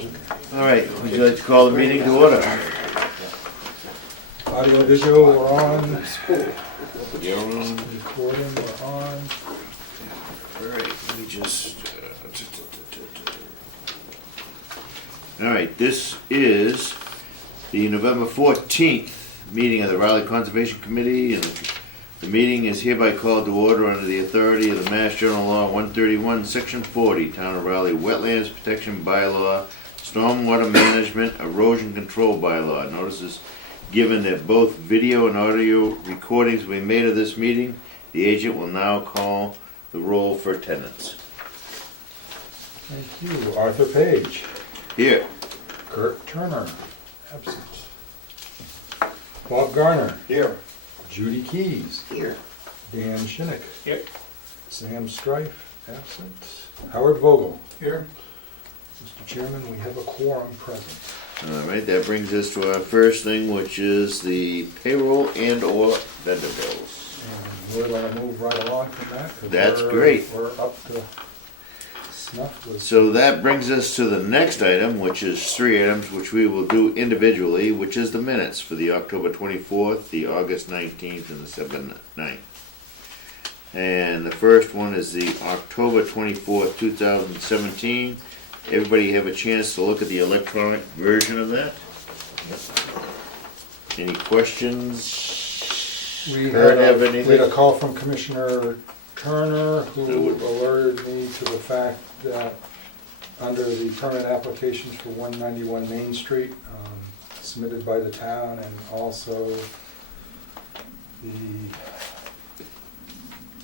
All right, would you like to call the meeting to order? Audio, visual, we're on. You're on. Recording, we're on. All right, let me just. All right, this is the November 14th meeting of the Raleigh Conservation Committee, and the meeting is hereby called to order under the authority of the Mass General Law 131, Section 40, Town of Raleigh Wetlands Protection Bylaw, Stormwater Management Erosion Control Bylaw. Notices given that both video and audio recordings will be made of this meeting. The agent will now call the roll for attendance. Thank you. Arthur Page. Here. Kurt Turner, absent. Bob Garner. Here. Judy Keys. Here. Dan Shinnick. Here. Sam Strife, absent. Howard Vogel. Here. Mr. Chairman, we have a quorum present. All right, that brings us to our first thing, which is the payroll and/or vendor bills. And we're going to move right along from that. 'cause That's great. We're up to snuff with. So that brings us to the next item, which is three items, which we will do individually, which is the minutes for the October 24th, the August 19th, and the September 9th. And the first one is the October 24th, 2017. Everybody have a chance to look at the electronic version of that? Any questions? We Kurt, had have a anything? call from Commissioner Turner, who That would- alerted me to the fact that under the permit applications for 191 Main Street, submitted by the town, and also the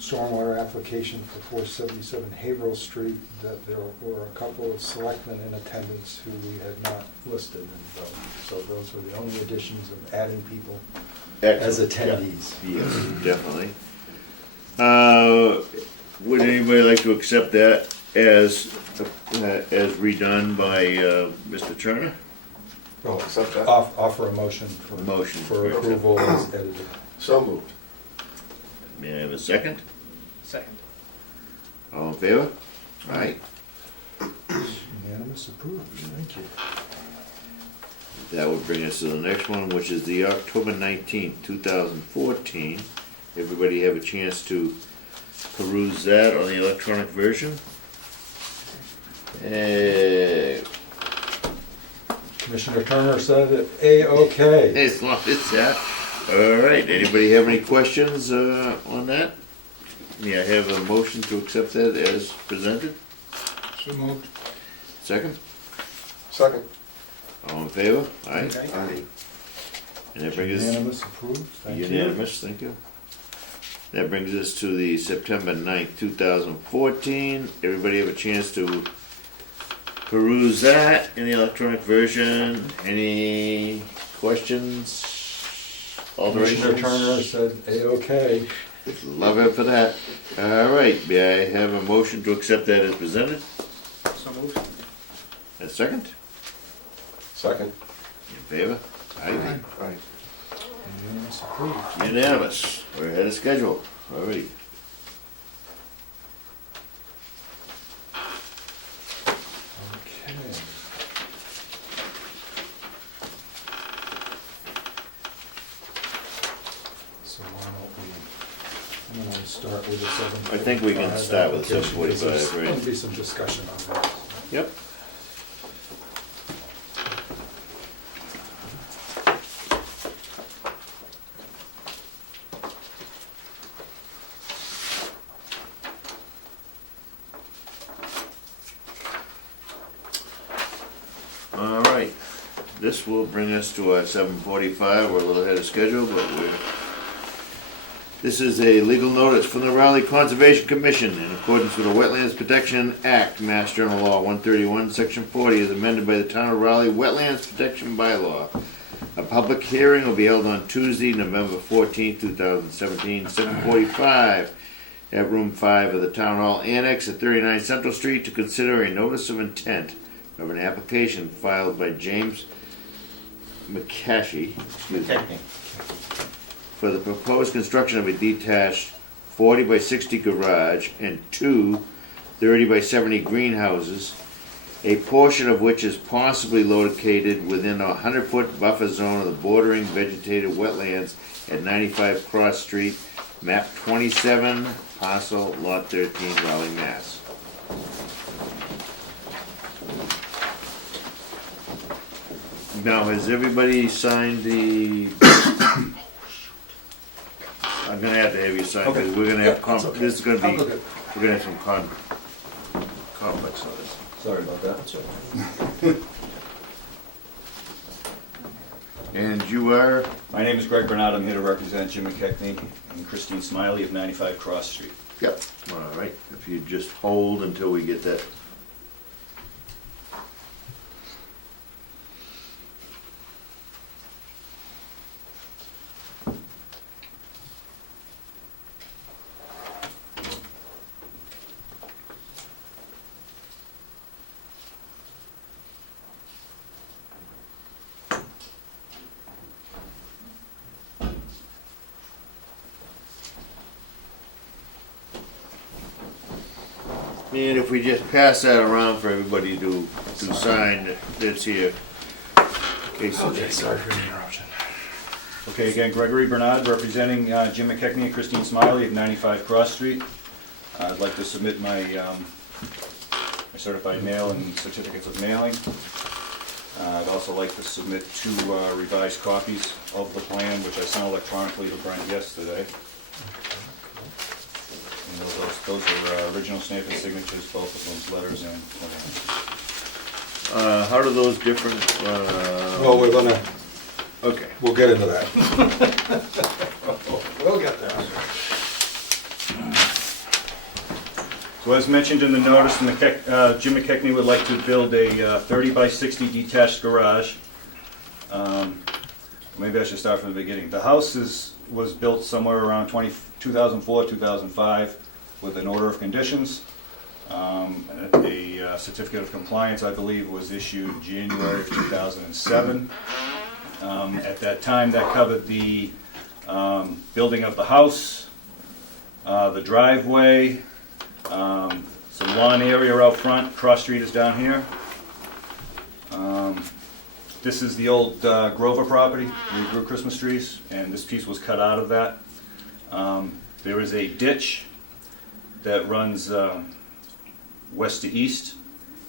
stormwater application for 477 Haverhill Street, that there were a couple of selectmen in attendance who we had not listed. And so those were the only additions of adding people as Excellent. attendees. Yes, definitely. Would anybody like to accept that as redone by Mr. Turner? I'll accept that. Offer a motion for Motion. for approval as edited. So moved. May I have a second? Second. All in favor? Aye. Unanimous approved, thank you. That would bring us to the next one, which is the October 19th, 2014. Everybody have a chance to peruse that on the electronic version? Commissioner Turner said it A-OK. As long as that. All right, anybody have any questions on that? May I have a motion to accept that as presented? So moved. Second? Second. All in favor? Aye. Aye. And that brings us Unanimous approved, thank you. unanimous, thank you. That brings us to the September 9th, 2014. Everybody have a chance to peruse that in the electronic version. Any questions? Commissioner Alterations? Turner said A-OK. Love it for that. All right, may I have a motion to accept that as presented? So moved. A second? Second. In favor? Aye. Aye. Unanimous approved. Unanimous. We're ahead of schedule. All right. Okay. So why don't we, I'm gonna start with the 745. I think we can start with the application, because 745, there's right. going to be some discussion on that. Yep. All right, this will bring us to our 7:45. We're a little ahead of schedule, but this is a legal notice from the Raleigh Conservation Commission in accordance with the Wetlands Protection Act, Mass General Law 131, Section 40, as amended by the Town of Raleigh Wetlands Protection Bylaw. A public hearing will be held on Tuesday, November 14th, 2017, 7:45 at Room 5 of the Town Hall Annex at 39 Central Street to consider a notice of intent of an application filed by James McCashy, for the proposed construction of a detached 40 by 60 garage and two 30 by 70 greenhouses a portion of which is possibly located within a 100-foot buffer zone of the bordering vegetated wetlands at 95 Cross Street, map 27, parcel lot 13, Raleigh, Mass. Now, has everybody signed the? I'm gonna have to have you sign, because we're gonna have, That's okay. this is gonna be, I'll look at- we're gonna have some conflicts on this. Sorry about that. And you are, My name is Greg Bernard. I'm here to represent Jim McKechnie and Christine Smiley of 95 Cross Street. yep, all right, if you just hold until we get that. And if we just pass that around for everybody to sign that's here. Okay, so Okay, sorry for the interruption. Okay, again, Gregory Bernard, representing Jim McKechnie and Christine Smiley of 95 Cross Street. I'd like to submit my certified mail and certificates of mailing. I'd also like to submit 2 revised copies of the plan, which I sent electronically to Brent yesterday. And those are original stamp and signatures, both of those letters and plans. how do those different, Well, okay. we'll get into that. We'll get there. So as mentioned in the notice, Jim McKechnie would like to build a 30 by 60 detached garage. Maybe I should start from the beginning. The house was built somewhere around 2004, 2005 with an order of conditions. A certificate of compliance, I believe, was issued January of 2007. At that time, that covered the building of the house, the driveway, some lawn area out front. Cross Street is down here. This is the old Grover property, where we grew Christmas trees, and this piece was cut out of that. There is a ditch that runs west to east,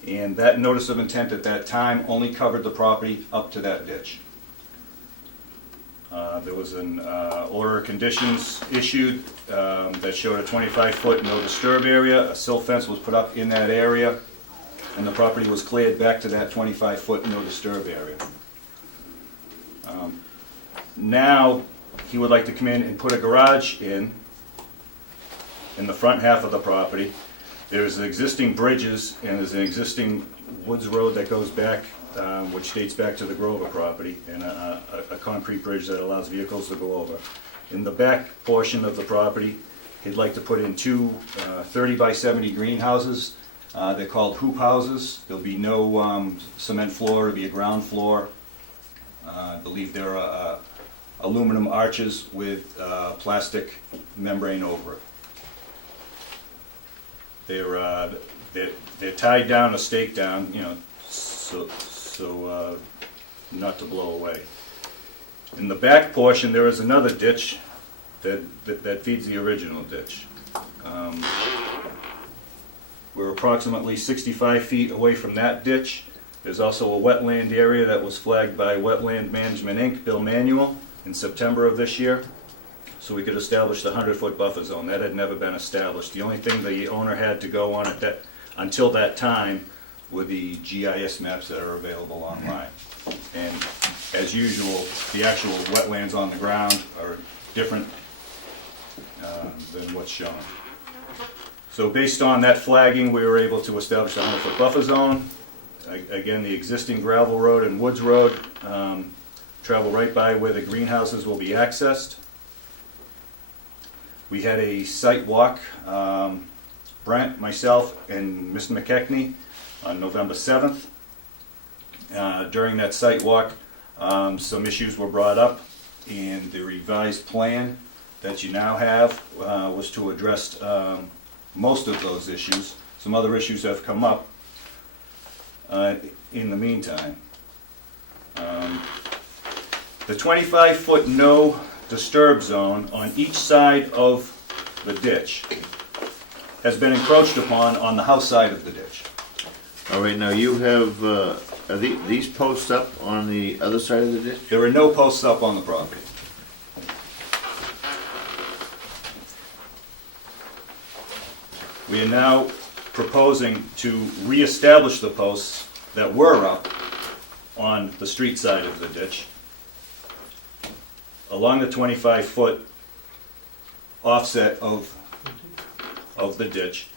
and that notice of intent at that time only covered the property up to that ditch. There was an order of conditions issued that showed a 25-foot no disturb area. A silt fence was put up in that area, and the property was cleared back to that 25-foot no disturb area. Now, he would like to come in and put a garage in the front half of the property. There's existing bridges, and there's an existing woods road that goes back, which dates back to the Grover property, and a concrete bridge that allows vehicles to go over. In the back portion of the property, he'd like to put in 2 30 by 70 greenhouses. They're called hoop houses. There'll be no cement floor, it'll be a ground floor. I believe there are aluminum arches with plastic membrane over it. They're tied down or staked down, you know, so not to blow away. In the back portion, there is another ditch that feeds the original ditch. We're approximately 65 feet away from that ditch. There's also a wetland area that was flagged by Wetland Management Inc., Bill Manuel, in September of this year, so we could establish the 100-foot buffer zone. That had never been established. The only thing the owner had to go on until that time were the GIS maps that are available online. And as usual, the actual wetlands on the ground are different than what's shown. So based on that flagging, we were able to establish the 100-foot buffer zone. Again, the existing gravel road and woods road travel right by where the greenhouses will be accessed. We had a site walk, Brent, myself, and Mr. McKechnie on November 7th. During that site walk, some issues were brought up, and the revised plan that you now have was to address most of those issues. Some other issues have come up. in the meantime. The 25-foot no disturb zone on each side of the ditch has been encroached upon on the house side of the ditch. All right, now you have, are these posts up on the other side of the ditch? There are no posts up on the property. We are now proposing to reestablish the posts that were up on the street side of the ditch along the 25-foot offset of the ditch.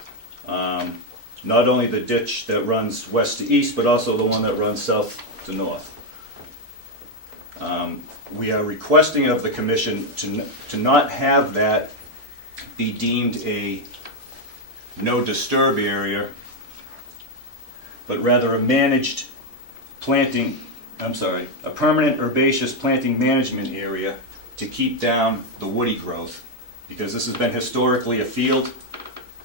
Not only the ditch that runs west to east, but also the one that runs south to north. We are requesting of the commission to not have that be deemed a no disturb area, but rather a managed planting, a permanent herbaceous planting management area to keep down the woody growth, because this has been historically a field,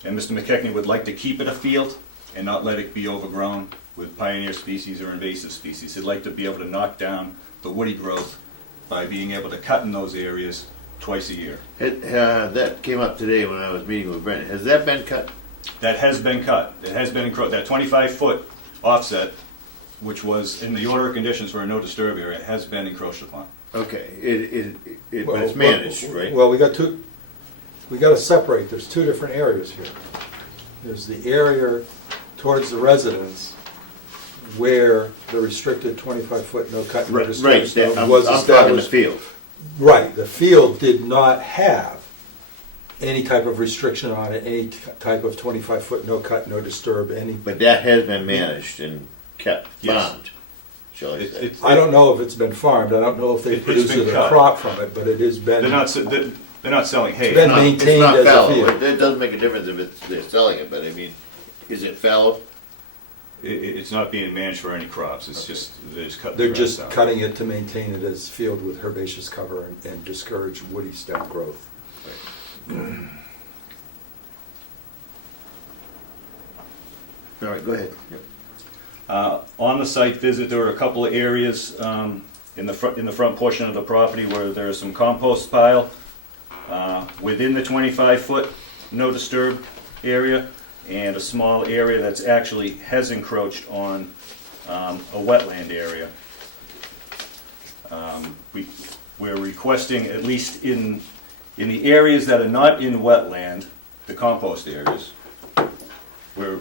and Mr. McKechnie would like to keep it a field and not let it be overgrown with pioneer species or invasive species. He'd like to be able to knock down the woody growth by being able to cut in those areas twice a year. That came up today when I was meeting with Brent. Has that been cut? That has been cut. It has been encroached. That 25-foot offset, which was in the order of conditions for a no disturb area, has been encroached upon. Okay, but it's managed, right? Well, we got to separate, there's two different areas here. There's the area towards the residence where the restricted 25-foot no cut, no disturb Right, zone was I'm talking the established. field. Right, the field did not have any type of restriction on it, any type of 25-foot no cut, no disturb, any. But that has been managed and kept Yes. farmed, shall I say. I don't know if it's been farmed, I don't know if they It's produced been a cut. crop from it, but it has been. They're not selling hay. Then No, maintained it's not as a fallow. field. It doesn't make a difference if they're selling it, but I mean, is it fallow? It's not being managed for any crops. It's Okay. just they're just cutting. They're the just grass out. cutting it to maintain it as field with herbaceous cover and discourage woody stem growth. All right, go ahead. Yep. On the site visit, there were a couple of areas in the front portion of the property where there's some compost pile within the 25-foot no disturb area, and a small area that's actually has encroached on a wetland area. We're requesting, at least in the areas that are not in wetland, the compost areas, we're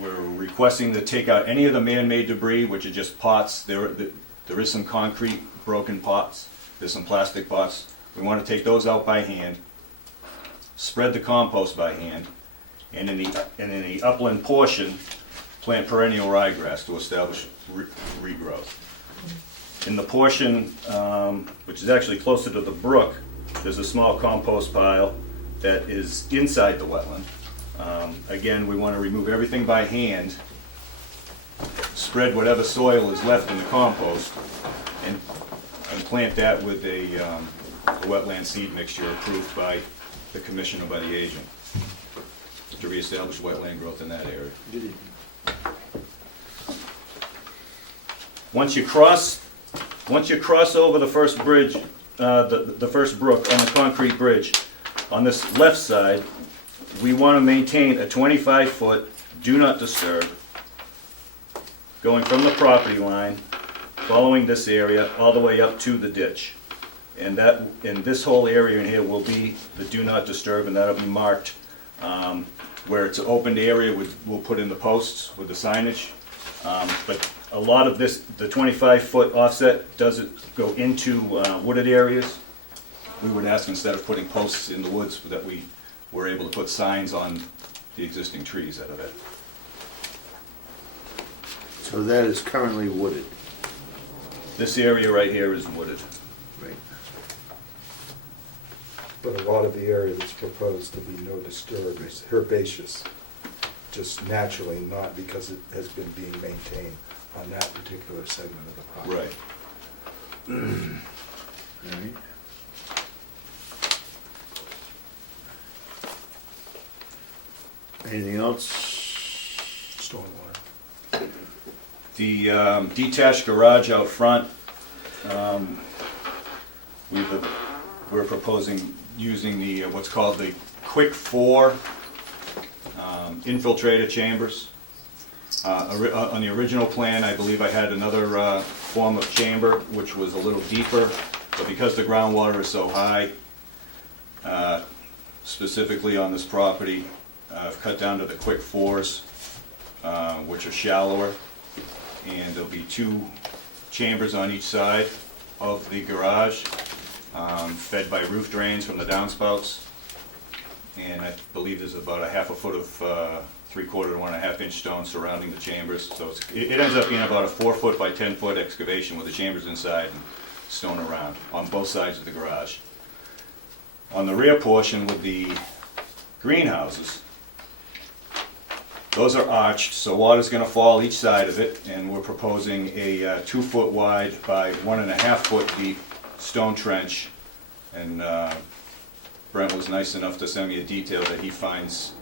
requesting to take out any of the man-made debris, which are just pots. There is some concrete broken pots. There's some plastic pots. We want to take those out by hand, spread the compost by hand, and in the upland portion, plant perennial ryegrass to establish regrowth. In the portion which is actually closer to the brook, there's a small compost pile that is inside the wetland. Again, we want to remove everything by hand, spread whatever soil is left in the compost, and plant that with a wetland seed mixture approved by the commission or by the agent to reestablish wetland growth in that area. Once you cross over the first bridge, the first brook on the concrete bridge, on this left side, we want to maintain a 25-foot do not disturb going from the property line, following this area, all the way up to the ditch. And this whole area in here will be the do not disturb, and that'll be marked where it's an opened area, we'll put in the posts with the signage. But a lot of this, the 25-foot offset doesn't go into wooded areas. We would ask, instead of putting posts in the woods, that we were able to put signs on the existing trees out of it. So that is currently wooded. This area right here is wooded. Right. But a lot of the area that's proposed to be no disturb is herbaceous, just naturally, not because it has been being maintained on that particular segment of the property. Right. All right. Anything else? Stormwater. The detached garage out front, um, we're proposing using the, what's called the Quick 4 infiltrator chambers. On the original plan, I believe I had another form of chamber, which was a little deeper, but because the groundwater is so high, specifically on this property, I've cut down to the Quick 4s, which are shallower, and there'll be 2 chambers on each side of the garage, fed by roof drains from the downspouts. And I believe there's about a half a foot of 3/4 to 1.5 inch stone surrounding the chambers. So it ends up being about a 4 foot by 10 foot excavation with the chambers inside and stone around on both sides of the garage. On the rear portion with the greenhouses, those are arched, so water's gonna fall each side of it, and we're proposing a 2 foot wide by 1.5 foot deep stone trench. And Brent was nice enough to send me a detail that he finds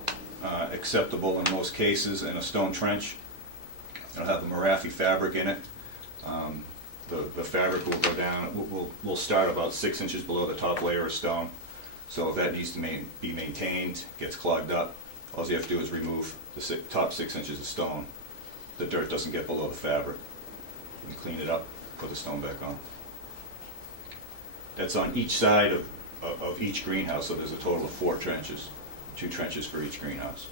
acceptable in most cases in a stone trench. It'll have the Marafi fabric in it. The fabric will go down, will start about 6 inches below the top layer of stone. So if that needs to be maintained, gets clogged up, all you have to do is remove the top 6 inches of stone. The dirt doesn't get below the fabric. And clean it up, put the stone back on. That's on each side of each greenhouse, so there's a total of 4 trenches, 2 trenches for each greenhouse.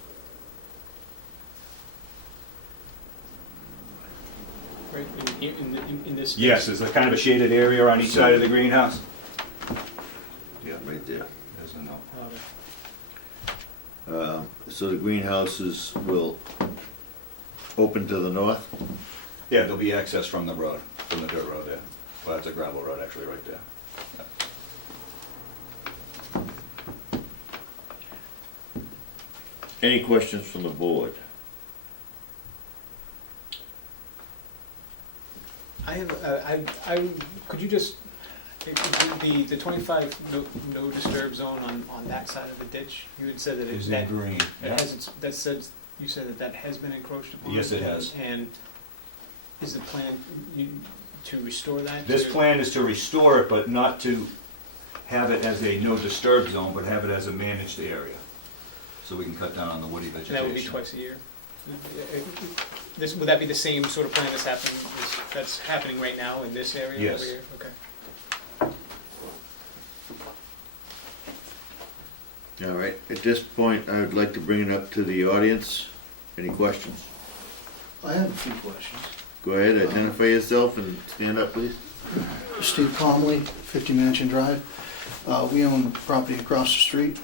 Right, in this. Yes, there's a kind of a shaded area on each side of the greenhouse. Yeah, right there. There's a note. So the greenhouses will open to the north? Yeah, there'll be access from the road, from the dirt road there. Well, that's a gravel road actually right there. Any questions from the board? I have, could you just, the 25 no disturb zone on that side of the ditch, you had said that it, Is that, in green. it Yeah. has, that said, you said that has been encroached upon? Yes, it has. And is the plan to restore that? This to- plan is to restore it, but not to have it as a no disturb zone, but have it as a managed area. So we can cut down on the woody And vegetation. that would be twice a year? This, would that be the same sort of plan that's happening right now in this area Yes. over here? Okay. All right, at this point, I would like to bring it up to the audience. Any questions? I have a few questions. Go ahead, identify yourself and stand up, please. Steve Comley, 50 Mansion Drive. We own the property across the street.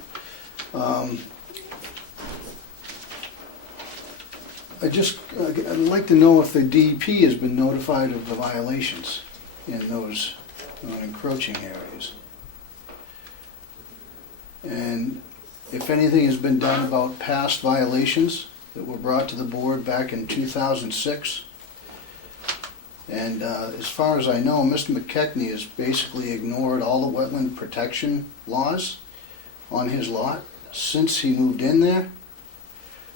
I'd like to know if the DEP has been notified of the violations in those encroaching areas. And if anything has been done about past violations that were brought to the board back in 2006. And as far as I know, Mr. McKechnie has basically ignored all the wetland protection laws on his lot since he moved in there,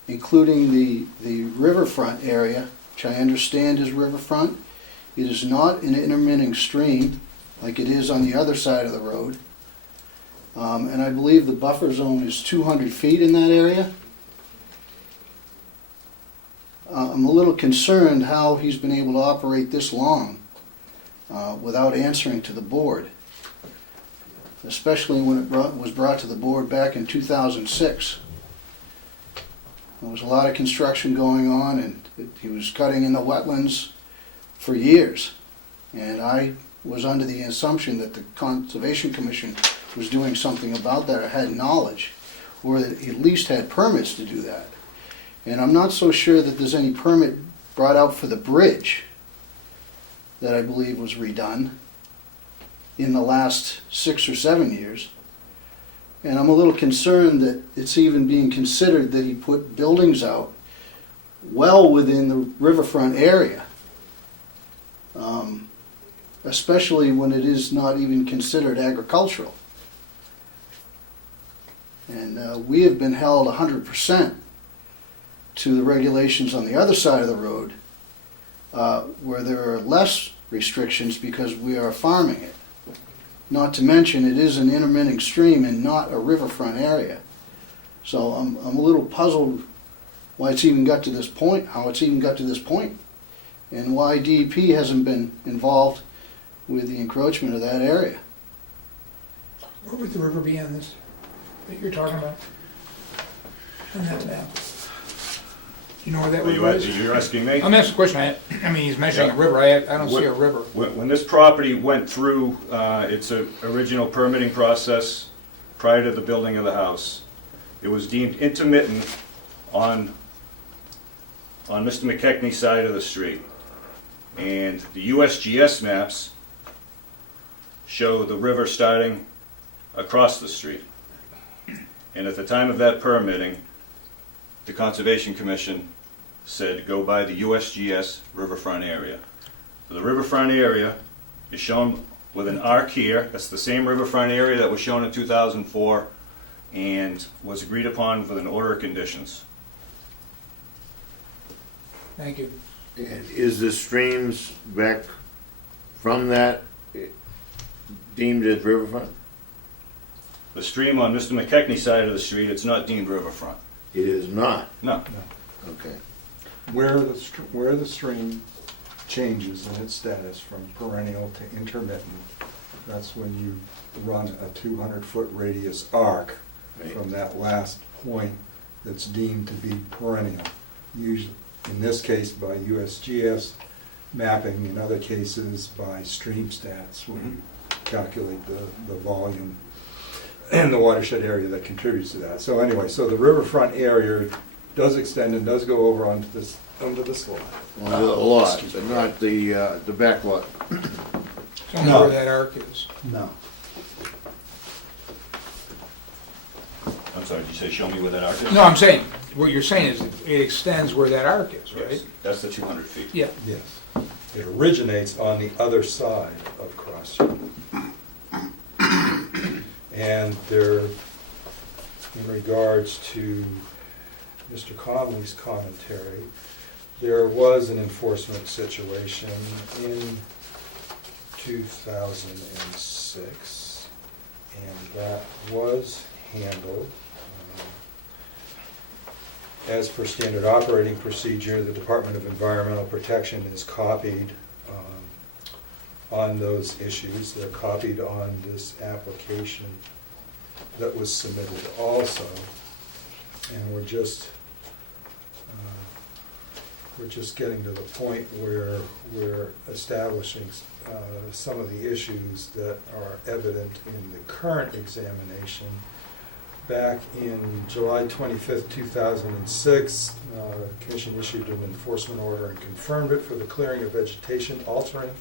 including the riverfront area, which I understand is riverfront. It is not an intermittent stream like it is on the other side of the road. And I believe the buffer zone is 200 feet in that area. I'm a little concerned how he's been able to operate this long without answering to the board, especially when it was brought to the board back in 2006. There was a lot of construction going on, and he was cutting in the wetlands for years. And I was under the assumption that the Conservation Commission was doing something about that, or had knowledge, or that at least had permits to do that. And I'm not so sure that there's any permit brought out for the bridge that I believe was redone in the last 6 or 7 years. And I'm a little concerned that it's even being considered that he put buildings out well within the riverfront area, especially when it is not even considered agricultural. And we have been held 100% to the regulations on the other side of the road where there are less restrictions because we are farming it. Not to mention, it is an intermittent stream and not a riverfront area. So I'm a little puzzled why it's even got to this point, how it's even got to this point, and why DEP hasn't been involved with the encroachment of that area. Where would the river be on this that you're talking about? On that map? You know where that river is? You're asking me? I'm asking a question. I mean, he's mentioning a river. I don't see a river. When this property went through its original permitting process prior to the building of the house, it was deemed intermittent on Mr. McKechnie's side of the street. And the USGS maps show the river starting across the street. And at the time of that permitting, the Conservation Commission said go by the USGS riverfront area. So the riverfront area is shown with an arc here. That's the same riverfront area that was shown in 2004 and was agreed upon with an order of conditions. Thank you. And is the streams back from that deemed as riverfront? The stream on Mr. McKechnie's side of the street, it's not deemed riverfront. It is not. No. Okay. Where the stream changes in its status from perennial to intermittent, that's when you run a 200-foot radius arc Right. from that last point that's deemed to be perennial. Usually, in this case, by USGS mapping, in other cases by stream stats, when you calculate the volume and the watershed area that contributes to that. So anyway, so the riverfront area does extend and does go over onto this lot. Well, a lot, but not the back lot. Tell me where that arc is. No. I'm sorry, did you say show me where that arc is? No, I'm saying, what you're saying is it extends where that arc is, right? Yes, that's the 200 feet. Yeah. Yes. It originates on the other side of Cross Street. And there, in regards to Mr. Conley's commentary, there was an enforcement situation in 2006, and that was handled. As per standard operating procedure, the Department of Environmental Protection is copied on those issues. They're copied on this application that was submitted also. And we're just getting to the point where we're establishing some of the issues that are evident in the current examination. Back in July 25th, 2006, the Commission issued an enforcement order and confirmed it for the clearing of vegetation altering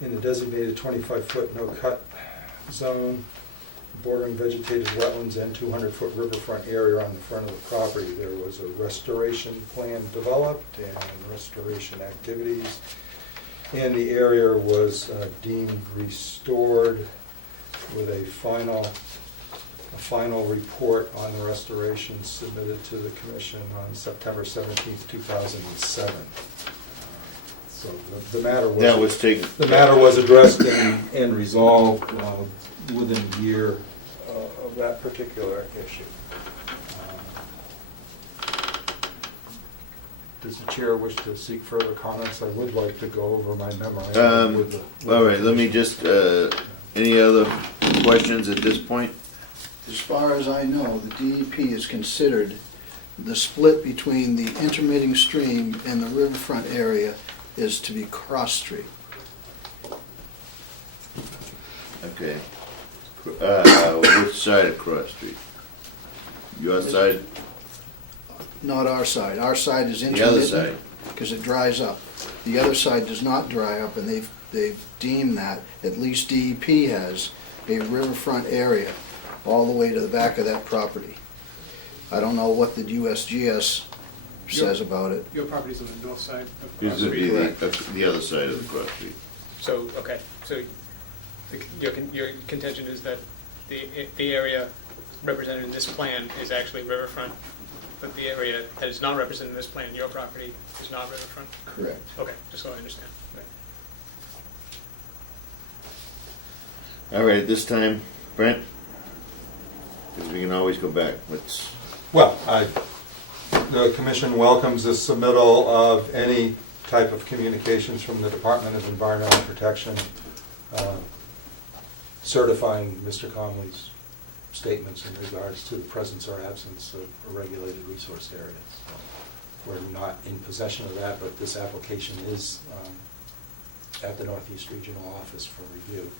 in the designated 25-foot no-cut zone, bordering vegetated wetlands and 200-foot riverfront area on the front of the property. There was a restoration plan developed and restoration activities, and the area was deemed restored with a final report on the restoration submitted to the Commission on September 17th, 2007. So the matter was... That was taken. The matter was addressed and resolved within a year of that particular issue. Does the chair wish to seek further comments? I would like to go over my memorandum with the... All right, let me just, any other questions at this point? As far as I know, the DEP has considered the split between the intermitting stream and the riverfront area is to be Cross Street. Okay. Which side of Cross Street? Your side? Not our side. Our side is The intermittent. other side? Because it dries up. The other side does not dry up, and they've deemed that, at least DEP has, a riverfront area all the way to the back of that property. I don't know what the USGS says about it. Your property's on the north side of Cross This would be Street. the other side of the Cross Street. So, okay, so your contention is that the area represented in this plan is actually riverfront? but the area that is not represented in this plan, your property, is not riverfront? Correct. Okay, just so I understand. Okay. All right, at this time, Brent, because we can always go back, let's, Well, the commission welcomes the submittal of any type of communications from the Department of Environmental Protection certifying Mr. Conley's statements in regards to the presence or absence of a regulated resource area. So we're not in possession of that, but this application is at the Northeast Regional Office for review.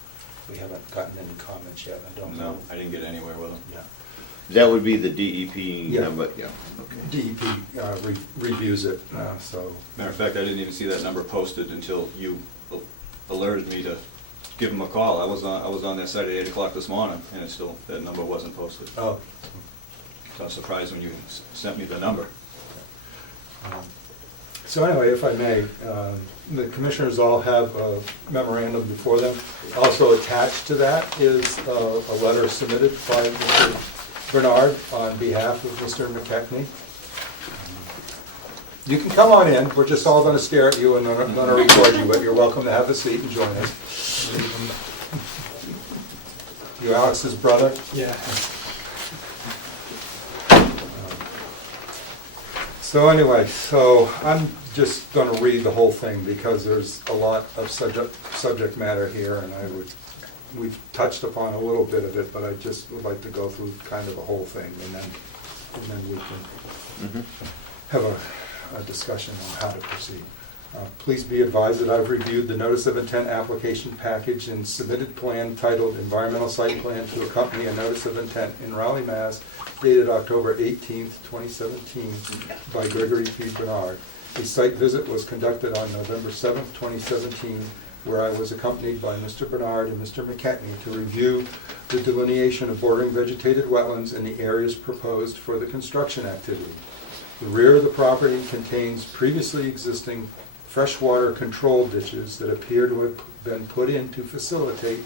We haven't gotten any comments yet. I don't know. No, I didn't get anywhere with them. Yeah. that would be the DEP Yeah. number, yeah, okay. DEP reviews it, so. Matter of fact, I didn't even see that number posted until you alerted me to give them a call. I was on that site at 8 o'clock this morning, and it still, that number wasn't posted. Oh. So I was surprised when you sent me the number. So anyway, if I may, the commissioners all have a memorandum before them. Also attached to that is a letter submitted by Mr. Bernard on behalf of Mr. McKechnie. You can come on in, we're just all gonna stare at you and gonna record you, but you're welcome to have a seat and join us. You Alex's brother? Yeah. So anyway, so I'm just going to read the whole thing because there's a lot of subject matter here, and we've touched upon a little bit of it, but I just would like to go through kind of the whole thing, and then we can have a discussion on how to proceed. Please be advised that I've reviewed the notice of intent application package and submitted plan titled Environmental Site Plan to accompany a notice of intent in Raleigh, Mass. Dated October 18th, 2017 by Gregory P. Bernard. A site visit was conducted on November 7th, 2017, where I was accompanied by Mr. Bernard and Mr. McKechnie to review the delineation of bordering vegetated wetlands in the areas proposed for the construction activity. The rear of the property contains previously existing freshwater control ditches that appear to have been put in to facilitate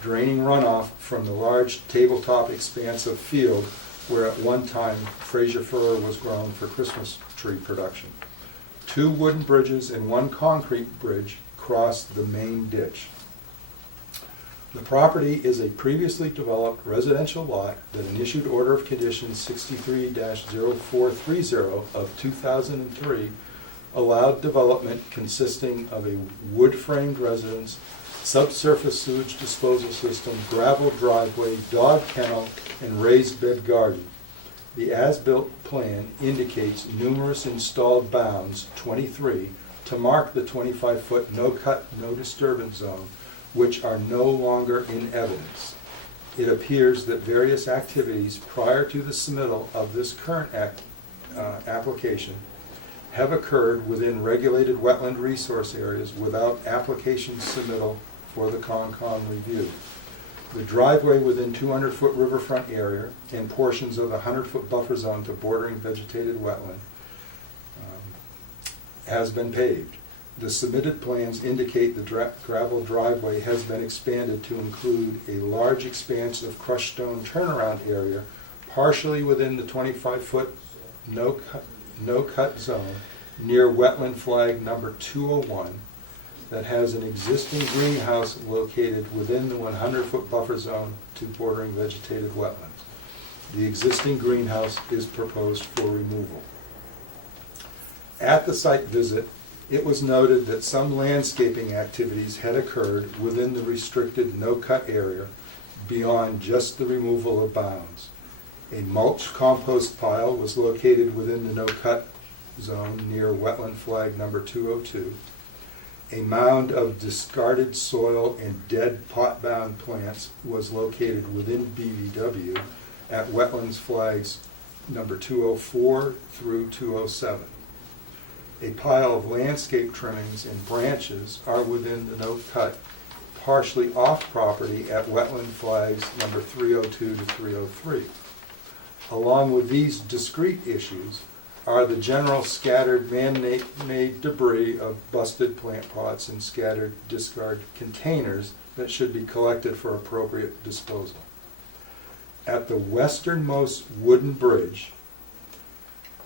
draining runoff from the large tabletop expanse of field where at one time Fraser fir was grown for Christmas tree production. 2 wooden bridges and 1 concrete bridge cross the main ditch. The property is a previously developed residential lot that an issued order of conditions 63-0430 of 2003 allowed development consisting of a wood-framed residence, subsurface sewage disposal system, gravel driveway, dog kennel, and raised bed garden. The as-built plan indicates numerous installed bounds, 23, to mark the 25-foot no-cut, no-disturbance zone, which are no longer in evidence. It appears that various activities prior to the submittal of this current application have occurred within regulated wetland resource areas without application submittal for the ConCom review. The driveway within 200-foot riverfront area and portions of the 100-foot buffer zone to bordering vegetated wetland has been paved. The submitted plans indicate the gravel driveway has been expanded to include a large expanse of crushed stone turnaround area partially within the 25-foot no-cut zone near wetland flag number 201 that has an existing greenhouse located within the 100-foot buffer zone to bordering vegetated wetlands. The existing greenhouse is proposed for removal. At the site visit, it was noted that some landscaping activities had occurred within the restricted no-cut area beyond just the removal of bounds. A mulch compost pile was located within the no-cut zone near wetland flag number 202. A mound of discarded soil and dead pot-bound plants was located within BVW at wetlands flags number 204 through 207. A pile of landscape trimmings and branches are within the no-cut, partially off property at wetland flags number 302 to 303. Along with these discrete issues are the general scattered man-made debris of busted plant pots and scattered discard containers that should be collected for appropriate disposal. At the westernmost wooden bridge,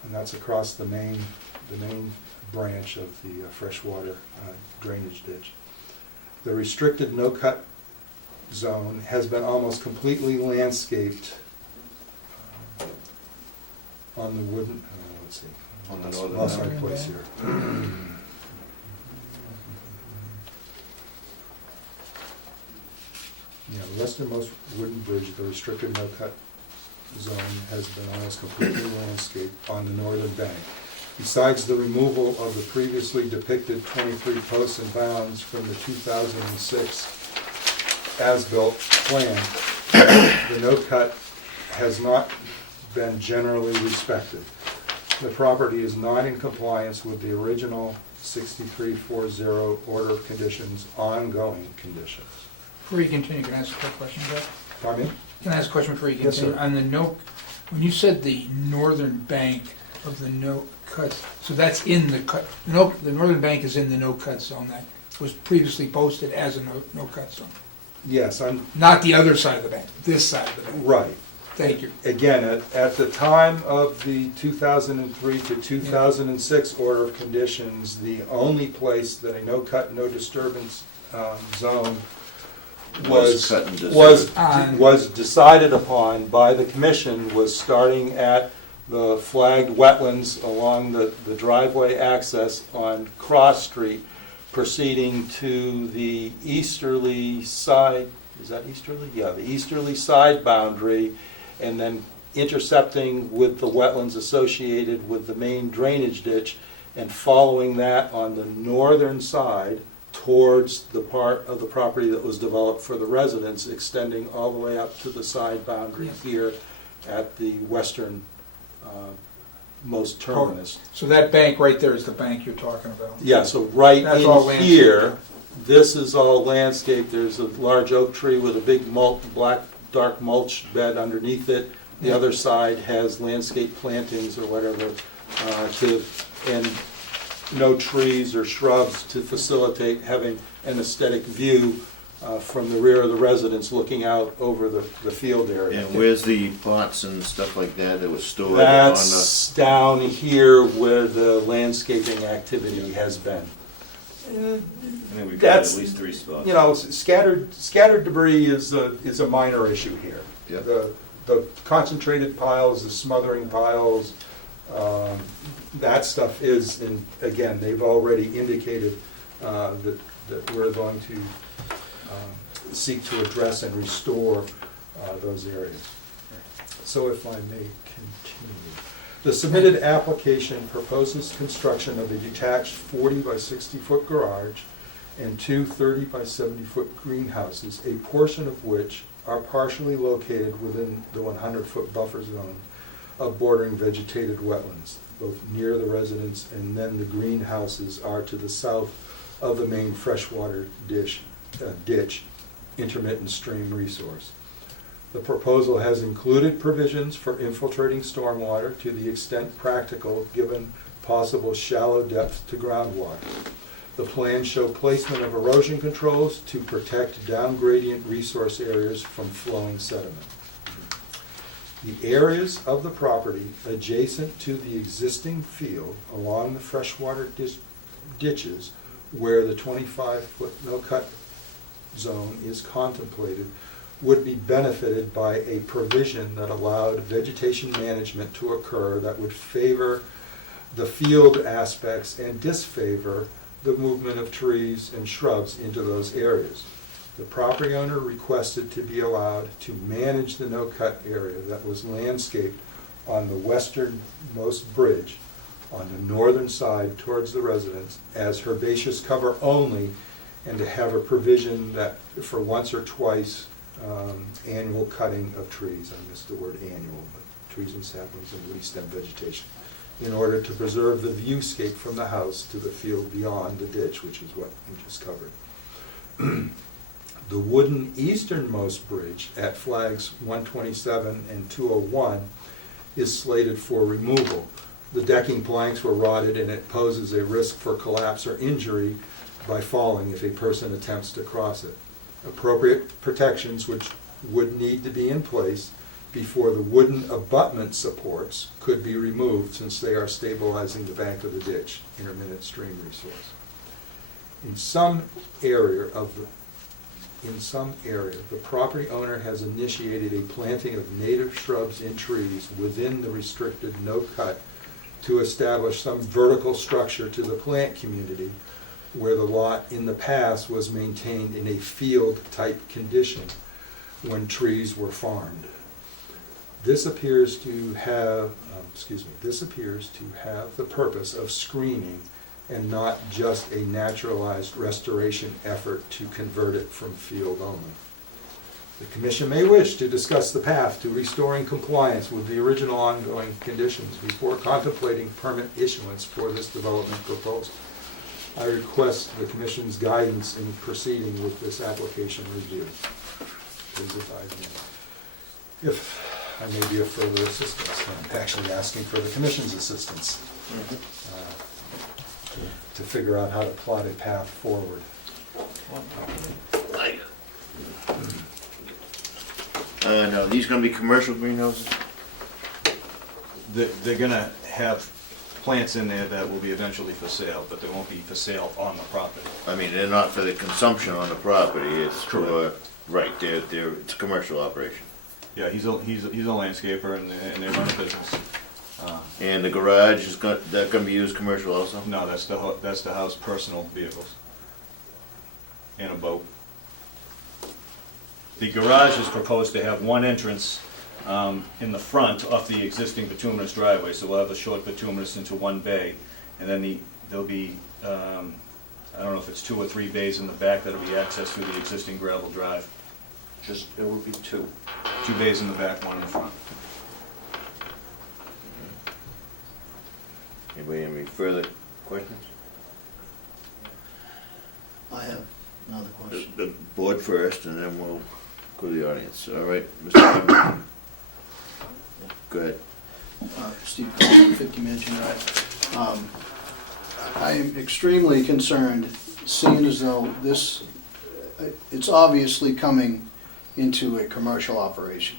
and that's across the main branch of the freshwater drainage ditch. The restricted no-cut zone has been almost completely landscaped on the wooden, let's see. On the northern Lost my boundary. place here. Yeah, the westernmost wooden bridge, the restricted no-cut zone has been almost completely landscaped on the northern bank. Besides the removal of the previously depicted 23 posts and bounds from the 2006 as-built plan, the no-cut has not been generally respected. The property is not in compliance with the original 6340 order of conditions, ongoing conditions. Before you continue, can I ask a quick question, Jeff? Pardon me? Can I ask a question before you Yes, continue? sir. On the when you said the northern bank of the no-cut, so that's in the cut, the northern bank is in the no-cut zone that was previously posted as a no-cut zone? Yes, I'm, Not the other side of the bank, this side of the bank. right. Thank you. Again, at the time of the 2003 to 2006 order of conditions, the only place that a no-cut, no disturbance zone Was cut and disturbed. was decided upon by the commission was starting at the flagged wetlands along the driveway access on Cross Street, proceeding to the easterly side, is that easterly? Yeah, the easterly side boundary, and then intercepting with the wetlands associated with the main drainage ditch, and following that on the northern side towards the part of the property that was developed for the residents, extending all the way up to the side boundary here at the western most terminus. So that bank right there is the bank you're talking about? Yeah, so right That's all in here, landscaped. this is all landscaped. There's a large oak tree with a big black, dark mulch bed underneath it. The Yeah. other side has landscape plantings or whatever, and no trees or shrubs to facilitate having an aesthetic view from the rear of the residence looking out over the field area. And where's the pots and stuff like that that was stored on the? That's down here where the landscaping activity has been. I think we've got That's- at least 3 spots. You know, scattered debris is a minor issue here. Yep. The concentrated piles, the smothering piles, that stuff is, and again, they've already indicated that we're going to seek to address and restore those areas. So if I may continue. The submitted application proposes construction of a detached 40 by 60 foot garage and 2 30 by 70 foot greenhouses, a portion of which are partially located within the 100-foot buffer zone of bordering vegetated wetlands, both near the residence, and then the greenhouses are to the south of the main freshwater ditch, intermittent stream resource. The proposal has included provisions for infiltrating stormwater to the extent practical given possible shallow depth to groundwater. The plans show placement of erosion controls to protect down-gradient resource areas from flowing sediment. The areas of the property adjacent to the existing field along the freshwater ditches where the 25-foot no-cut zone is contemplated would be benefited by a provision that allowed vegetation management to occur that would favor the field aspects and disfavor the movement of trees and shrubs into those areas. The property owner requested to be allowed to manage the no-cut area that was landscaped on the westernmost bridge on the northern side towards the residence as herbaceous cover only, and to have a provision that for once or twice annual cutting of trees. I missed the word annual, but trees and saplings and woody stem vegetation, in order to preserve the viewscape from the house to the field beyond the ditch, which is what we just covered. The wooden easternmost bridge at flags 127 and 201 is slated for removal. The decking planks were rotted and it poses a risk for collapse or injury by falling if a person attempts to cross it. Appropriate protections which would need to be in place before the wooden abutment supports could be removed since they are stabilizing the bank of the ditch, intermittent stream resource. In some area, the property owner has initiated a planting of native shrubs and trees within the restricted no-cut to establish some vertical structure to the plant community where the lot in the past was maintained in a field-type condition when trees were farmed. This appears to have the purpose of screening and not just a naturalized restoration effort to convert it from field only. The commission may wish to discuss the path to restoring compliance with the original ongoing conditions before contemplating permit issuance for this development proposal. I request the commission's guidance in proceeding with this application review. Please advise me if I may be of further assistance. I'm actually asking for the commission's assistance to figure out how to plot a path forward. No, these gonna be commercial greenhouses? They're gonna have plants in there that will be eventually for sale, but they won't be for sale on the property. I mean, they're not for the consumption on the property, it's for, Correct. right, it's a commercial operation. Yeah, he's a landscaper and they run a business. And the garage is that gonna be used commercial also? No, that's the house personal vehicles. And a boat. The garage is proposed to have one entrance in the front off the existing bituminous driveway, so we'll have a short bituminous into one bay, and then there'll be, I don't know if it's 2 or 3 bays in the back that'll be accessed through the existing gravel drive. It would be 2. 2 bays in the back, 1 in the front. Anybody have any further questions? I have another question. The board first, and then we'll go to the audience. All right, Mr. Chairman. Go ahead. Steve Coleman, 50 Mansion Drive. I am extremely concerned, seeing as though this, it's obviously coming into a commercial operation.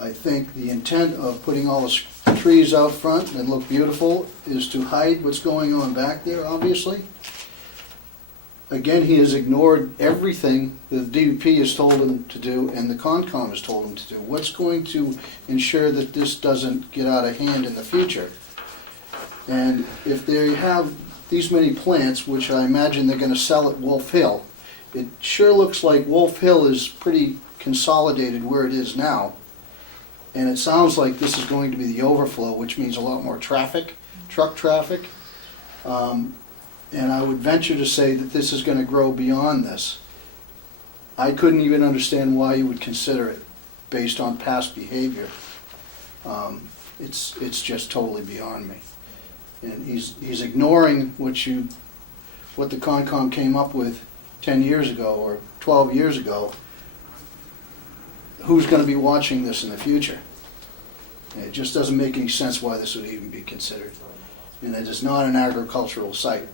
I think the intent of putting all the trees out front that look beautiful is to hide what's going on back there, obviously. Again, he has ignored everything the DEP has told him to do and the ConCom has told him to do. What's going to ensure that this doesn't get out of hand in the future? And if they have these many plants, which I imagine they're going to sell at Wolf Hill, it sure looks like Wolf Hill is pretty consolidated where it is now. And it sounds like this is going to be the overflow, which means a lot more traffic, truck traffic. And I would venture to say that this is going to grow beyond this. I couldn't even understand why you would consider it based on past behavior. It's just totally beyond me. And he's ignoring what the ConCom came up with 10 years ago or 12 years ago. Who's going to be watching this in the future? And it just doesn't make any sense why this would even be considered. And it is not an agricultural site.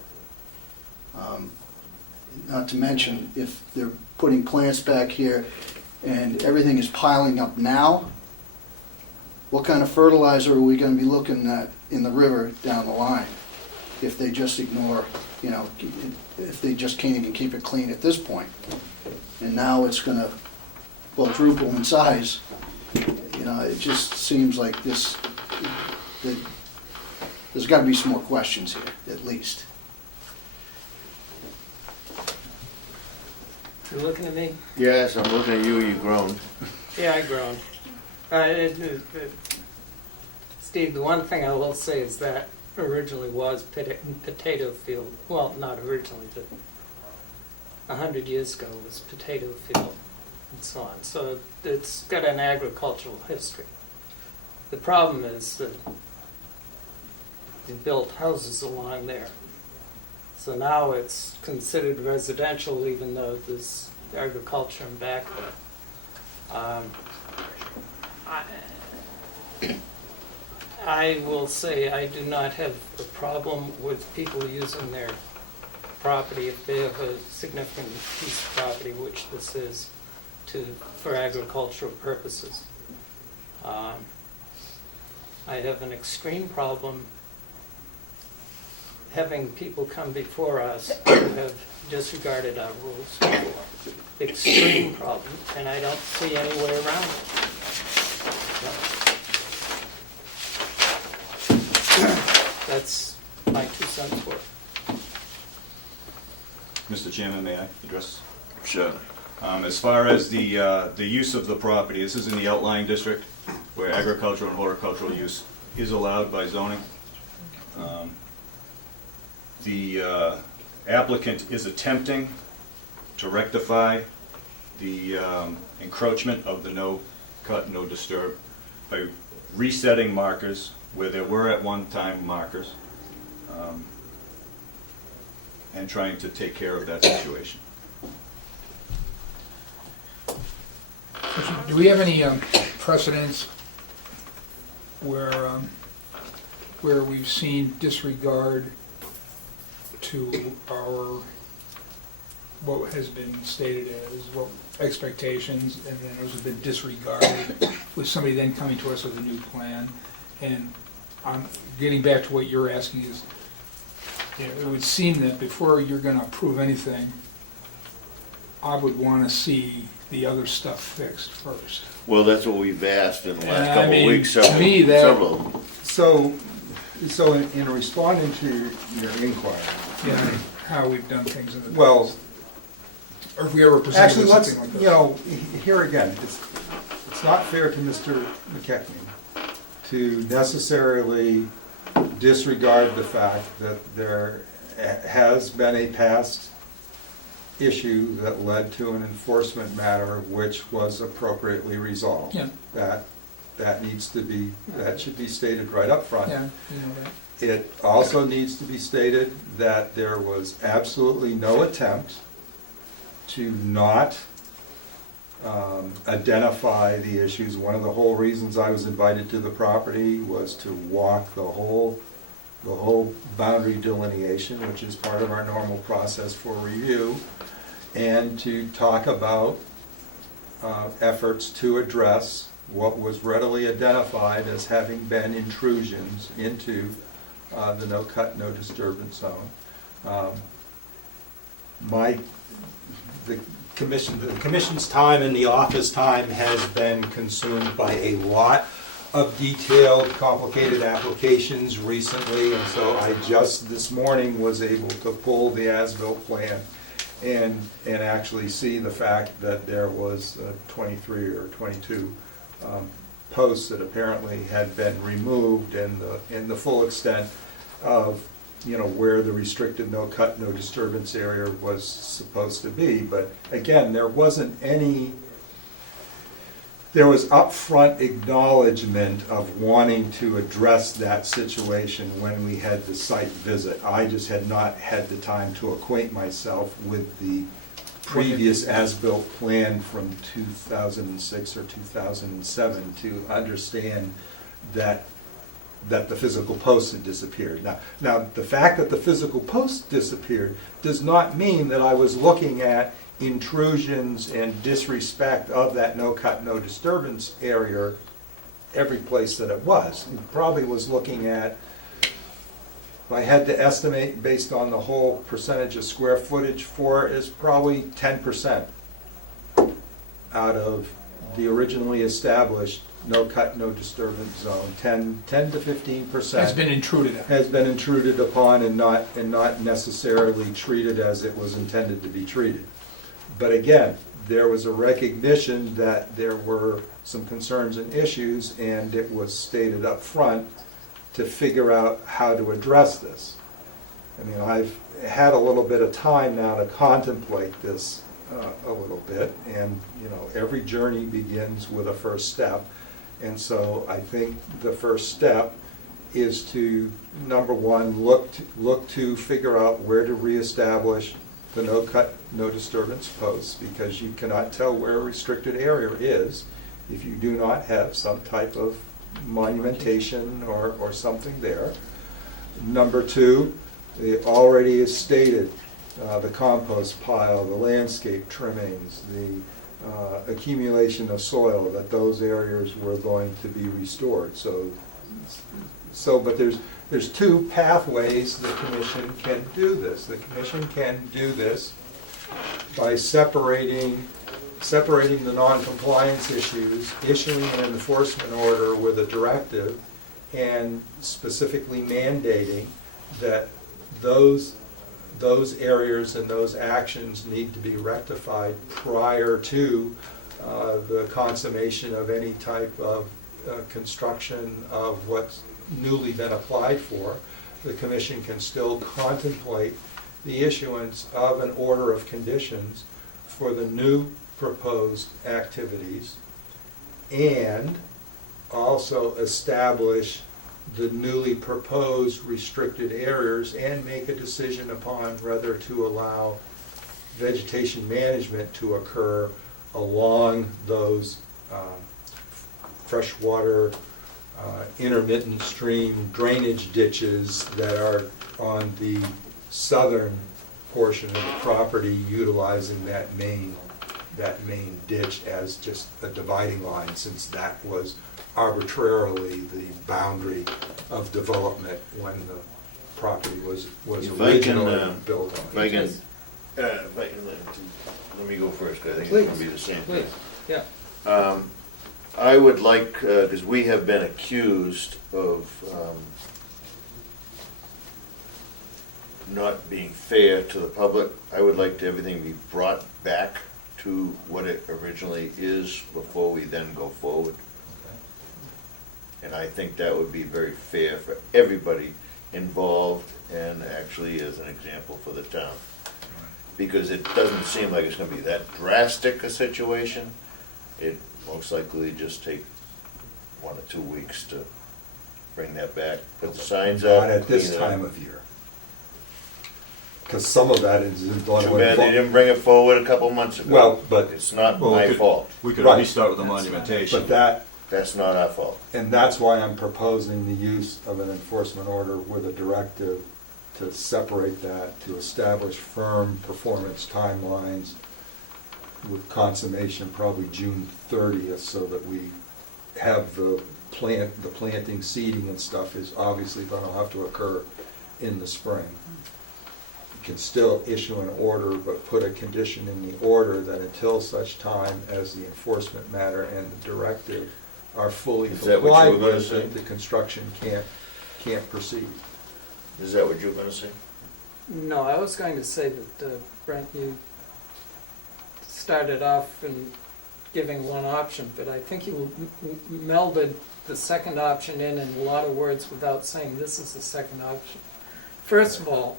Not to mention, if they're putting plants back here and everything is piling up now, what kind of fertilizer are we going to be looking at in the river down the line if they just ignore, if they just can't even keep it clean at this point? And now it's going to quadruple in size. It just seems like there's got to be some more questions here, at least. You looking at me? Yes, I'm looking at you, you groaned. Yeah, I groaned. Steve, the one thing I will say is that originally was potato field. Well, not originally, but 100 years ago was potato field and so on. So it's got an agricultural history. The problem is that they built houses along there. So now it's considered residential, even though there's agriculture in back of it. I will say I do not have a problem with people using their property if they have a significant piece of property, which this is, for agricultural purposes. I have an extreme problem having people come before us who have disregarded our rules before. Extreme problem, and I don't see any way around it. That's my 2 cents worth. Mr. Chairman, may I address? Sure. As far as the use of the property, this is in the outlying district where agricultural and horticultural use is allowed by zoning. The applicant is attempting to rectify the encroachment of the no cut, no disturb by resetting markers where there were at one time markers, and trying to take care of that situation. Do we have any precedents where we've seen disregard to our, what has been stated as, well, expectations, and then those have been disregarded, with somebody then coming to us with a new plan? And I'm getting back to what you're asking is, you know, it would seem that before you're gonna approve anything, I would wanna see the other stuff fixed first. Well, that's what we've asked in the last I couple of mean, weeks, to me, that- several of them. So in responding to your inquiry, Yeah, how we've done things in the past. well, Or if we ever presented actually, with let's, something like you this. know, here again, it's not fair to Mr. McKechnie to necessarily disregard the fact that there has been a past issue that led to an enforcement matter which was appropriately resolved. Yeah. That needs to be, that should be stated right up front. Yeah, you know that. It also needs to be stated that there was absolutely no attempt to not identify the issues. One of the whole reasons I was invited to the property was to walk the whole boundary delineation, which is part of our normal process for review, and to talk about efforts to address what was readily identified as having been intrusions into the no cut, no disturbance zone. The commission's time and the office time has been consumed by a lot of detailed, complicated applications recently, and so I just this morning was able to pull the as-built plan and actually see the fact that there was 23 or 22 posts that apparently had been removed, and the full extent of, you know, where the restricted no cut, no disturbance area was supposed to be. But again, there was upfront acknowledgement of wanting to address that situation when we had the site visit. I just had not had the time to acquaint myself with the previous as-built plan from 2006 or 2007 to understand that the physical post had disappeared. Now, the fact that the physical post disappeared does not mean that I was looking at intrusions and disrespect of that no cut, no disturbance area every place that it was. It probably was looking at, if I had to estimate based on the whole percentage of square footage for it, is probably 10% out of the originally established no cut, no disturbance zone. 10 to 15% Has been intruded on. has been intruded upon and not necessarily treated as it was intended to be treated. But again, there was a recognition that there were some concerns and issues, and it was stated up front to figure out how to address this. I mean, I've had a little bit of time now to contemplate this a little bit, and you know, every journey begins with a first step. And so I think the first step is to, number one, look to figure out where to reestablish the no cut, no disturbance posts, because you cannot tell where a restricted area is if you do not have some type of monumentation or something there. Number two, it already is stated, the compost pile, the landscape trimmings, the accumulation of soil, that those areas were going to be restored. But there's two pathways the commission can do this. The commission can do this by separating the non-compliance issues, issuing an enforcement order with a directive, and specifically mandating that those areas and those actions need to be rectified prior to the consummation of any type of construction of what's newly been applied for. The commission can still contemplate the issuance of an order of conditions for the new proposed activities, and also establish the newly proposed restricted areas and make a decision upon whether to allow vegetation management to occur along those freshwater intermittent stream drainage ditches that are on the southern portion of the property, utilizing that main ditch as just a dividing line, since that was arbitrarily the boundary of development when the property was If I can, originally built on. If I can, let me go first, 'cause I think it's gonna be the same thing. Please, yeah. I would like, because we have been accused of not being fair to the public, I would like to everything be brought back to what it originally is before we then go forward. And I think that would be very fair for everybody involved, and actually as an example for the town. Because it doesn't seem like it's gonna be that drastic a situation. It most likely just take 1 or 2 weeks to bring that back, put the signs up. Not at this clean it up. time of year. Because some of that is done. Too bad they didn't bring it forward a couple months ago. Well, but, It's not Well, we my could- fault. We could Right. at least start with the monumentation. but that, That's not our fault. and that's why I'm proposing the use of an enforcement order with a directive to separate that, to establish firm performance timelines with consummation probably June 30th, so that we have the planting, seeding and stuff is obviously gonna have to occur in the spring. You can still issue an order, but put a condition in the order that until such time as the enforcement matter and the directive are fully Is that what you complied were gonna with, say? that the construction can't proceed. Is that what you were gonna say? No, I was going to say that, Brent, you started off in giving one option, but I think you melded the second option in a lot of words without saying this is the second option. First of all,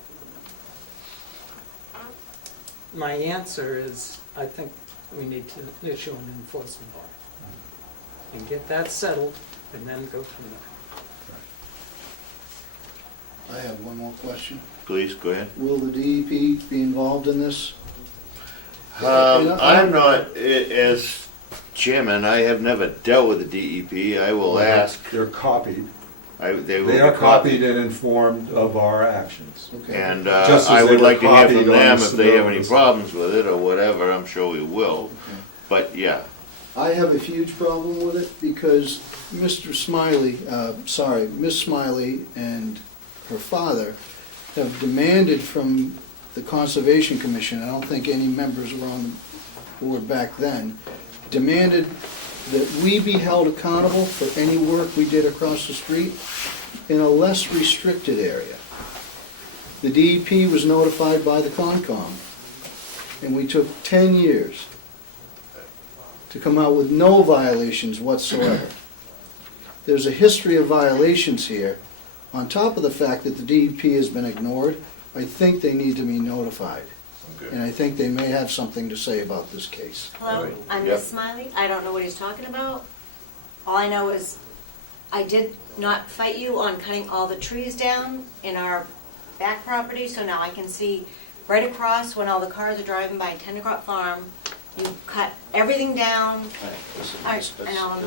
my answer is, I think we need to issue an enforcement order. And get that settled, and then go from there. I have one more question. Please, go ahead. Will the DEP be involved in this? I'm not, as chairman, I have never dealt with the DEP. I will ask. They're copied. They will They be are copied and informed of our actions. Okay. And Just as I they would were like to hear copied from on them the if they have any Sonoras. problems with it or whatever. I'm sure we will. But yeah, I have a huge problem with it because Mr. Smiley, Miss Smiley and her father have demanded from the Conservation Commission, I don't think any members were on the board back then, demanded that we be held accountable for any work we did across the street in a less restricted area. The DEP was notified by the ConCom, and we took 10 years to come out with no violations whatsoever. There's a history of violations here. On top of the fact that the DEP has been ignored, I think they need to be notified. And I think they may have something to say about this case. Hello, Right. I'm Yep. Miss Smiley. I don't know what he's talking about. All I know is I did not fight you on cutting all the trees down in our back property, so now I can see right across when all the cars are driving by Tendercroft Farm. You cut everything down. I know,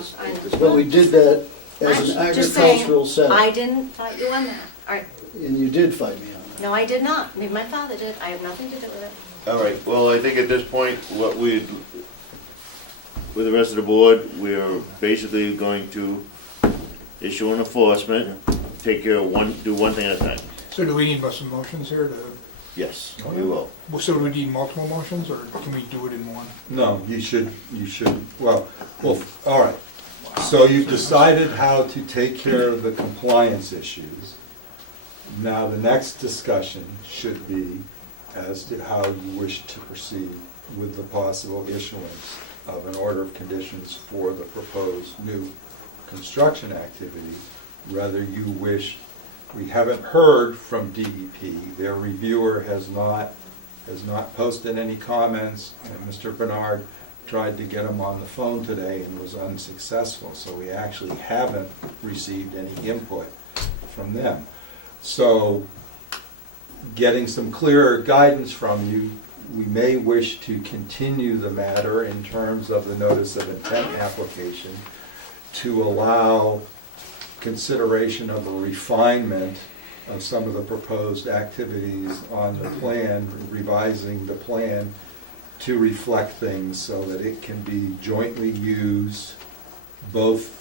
But we did that as an I'm just saying, agricultural I setting, didn't fight you on that. All right, and you did fight me on that. no, I did not. Maybe my father did. I have nothing to do with it. all right. Well, I think at this point, what we with the rest of the board, we're basically going to issue an enforcement, take care of do one thing at a time. So do we need some motions here to, Yes, we will. so do we need multiple motions, or can we do it in one? No, you should, well, all right. So you've decided how to take care of the compliance issues. Now, the next discussion should be as to how you wish to proceed with the possible issuance of an order of conditions for the proposed new construction activity. Whether you wish, we haven't heard from DEP, their reviewer has not posted any comments, and Mr. Bernard tried to get him on the phone today and was unsuccessful, so we actually haven't received any input from them. So, getting some clearer guidance from you, we may wish to continue the matter in terms of the notice of intent application to allow consideration of a refinement of some of the proposed activities on the plan, revising the plan to reflect things so that it can be jointly used, both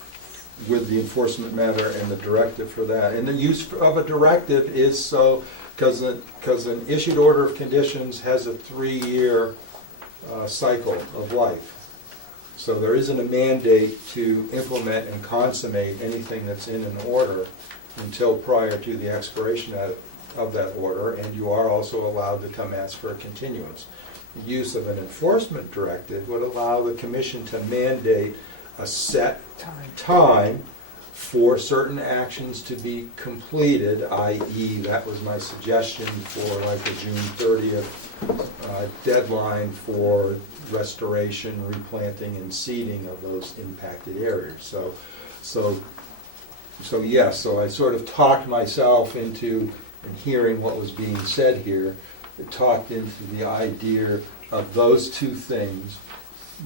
with the enforcement matter and the directive for that. And the use of a directive is so, because an issued order of conditions has a 3-year cycle of life. So there isn't a mandate to implement and consummate anything that's in an order until prior to the expiration of that order, and you are also allowed to come ask for a continuance. The use of an enforcement directive would allow the commission to mandate a set time for certain actions to be completed, i.e. that was my suggestion for like a June 30th deadline for restoration, replanting, and seeding of those impacted areas. So yes, so I sort of talked myself into, and hearing what was being said here, it talked into the idea of those two things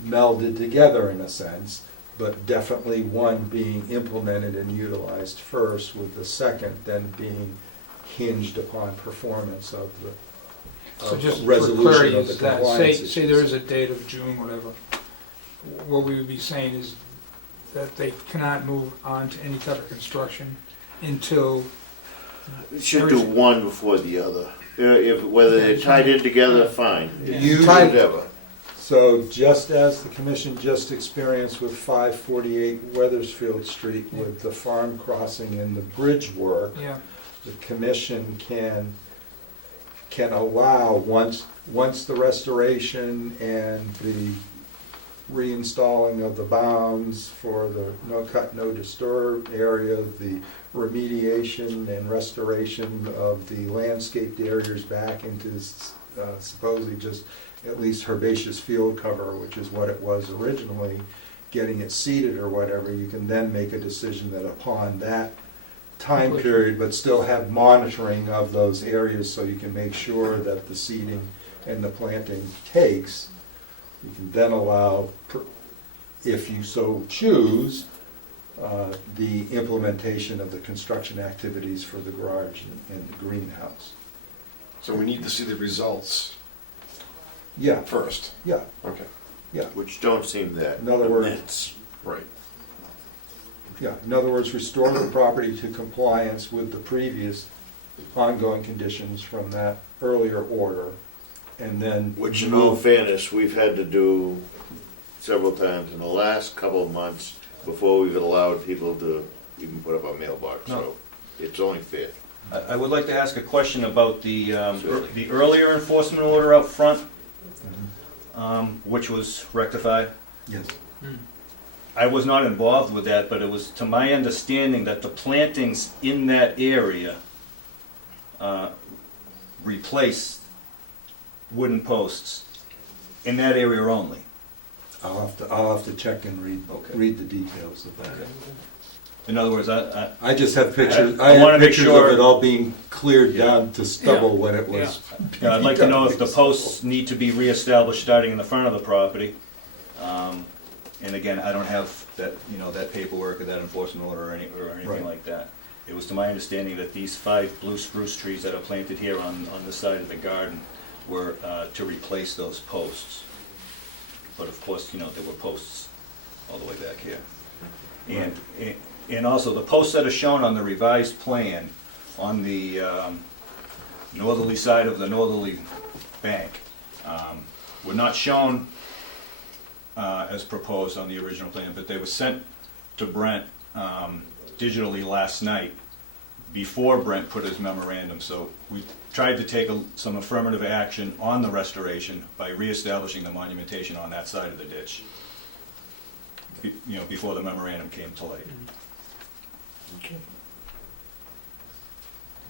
melded together in a sense, but definitely one being implemented and utilized first, with the second then being hinged upon performance of the So just for resolution clarity, of the is that, compliance say there is issues. a date of June, whatever, what we would be saying is that they cannot move on to any type of construction until, Should do one before the other. Whether they're tied in together, fine. You- Whatever. So just as the commission just experienced with 548 Weathersfield Street with the farm crossing and the bridge work, yeah, the commission can allow, once the restoration and the reinstalling of the bounds for the no cut, no disturb area, the remediation and restoration of the landscaped areas back into supposedly just at least herbaceous field cover, which is what it was originally, getting it seeded or whatever, you can then make a decision that upon that time period, but still have monitoring of those areas so you can make sure that the seeding and the planting takes. You can then allow, if you so choose, the implementation of the construction activities for the garage and the greenhouse. So we need to see the results Yeah, first. yeah, Okay. yeah. Which don't seem that In other words- immense. Right. Yeah, in other words, restore the property to compliance with the previous ongoing conditions from that earlier order, and then Which, in all fairness, we've had to do several times in the last couple of months before we've allowed people to even put up a mailbox, so it's only fair. I would like to ask a question about the Sure. the earlier enforcement order up front, which was rectified. Yes. I was not involved with that, but it was to my understanding that the plantings in that area replace wooden posts in that area only. I'll have to check and Okay. read the details of that. In other words, I just have pictures, I I wanna have make pictures of sure- it all being cleared down to stubble when it was. I'd like to know if the posts need to be reestablished starting in the front of the property. And again, I don't have that, that paperwork or that enforcement order or anything Right. like that. It was to my understanding that these 5 blue spruce trees that are planted here on the side of the garden were to replace those posts. But of course, there were posts all the way back here. And also, the posts that are shown on the revised plan on the northerly side of the northerly bank were not shown as proposed on the original plan, but they were sent to Brent digitally last night before Brent put his memorandum. So we tried to take some affirmative action on the restoration by reestablishing the monumentation on that side of the ditch, before the memorandum came to light.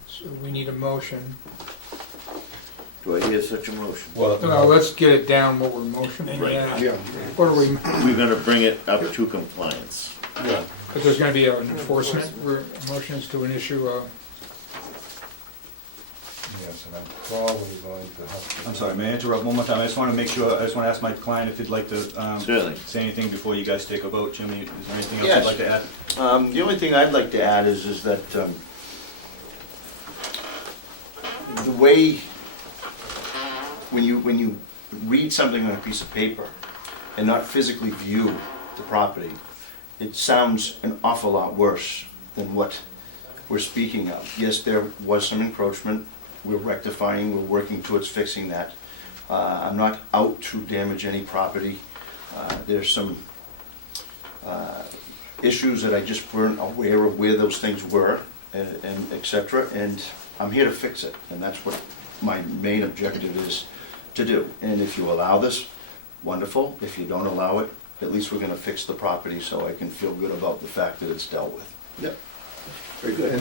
So we need a motion. Do I hear such a motion? Well, No, let's get it down what we're motioning. Right. Yeah. What are we, We're gonna bring it up to compliance. yeah. but there's gonna be an enforcement, motions to an issue, Yes, and I'm probably going to have to. I'm sorry, may I interrupt one more time? I just want to make sure, I just want to ask my client if he'd like to Certainly. say anything before you guys take a vote. Jimmy, is there anything else Yes. you'd like to add? The only thing I'd like to add is that the way, when you read something on a piece of paper and not physically view the property, it sounds an awful lot worse than what we're speaking of. Yes, there was some encroachment. We're rectifying, we're working towards fixing that. I'm not out to damage any property. There's some issues that I just weren't aware of where those things were, and et cetera, and I'm here to fix it, and that's what my main objective is to do. And if you allow this, wonderful. If you don't allow it, at least we're gonna fix the property so I can feel good about the fact that it's dealt with. Yep. Very good.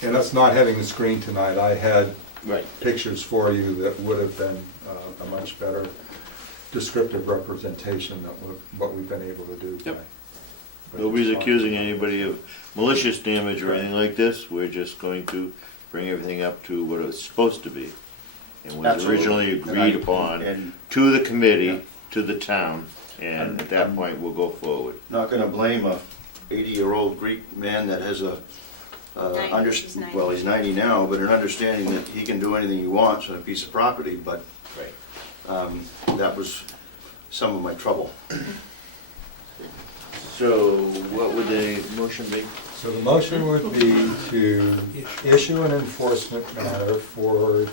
And that's not having the screen tonight. I had Right. pictures for you that would have been a much better descriptive representation of what we've been able to do. Yep. by Nobody's responding. accusing anybody of malicious damage or anything like this. We're just going to bring everything up to what it's supposed to be. And was Absolutely. originally agreed upon And to the Yeah. committee, to the town, and at that point, we'll go forward. not gonna blame a 80-year-old Greek man that has a, 90, he's 90. well, he's 90 now, but an understanding that he can do anything he wants on a piece of property, but that was some of my trouble. So what would the motion be? So the motion would be to issue an enforcement matter for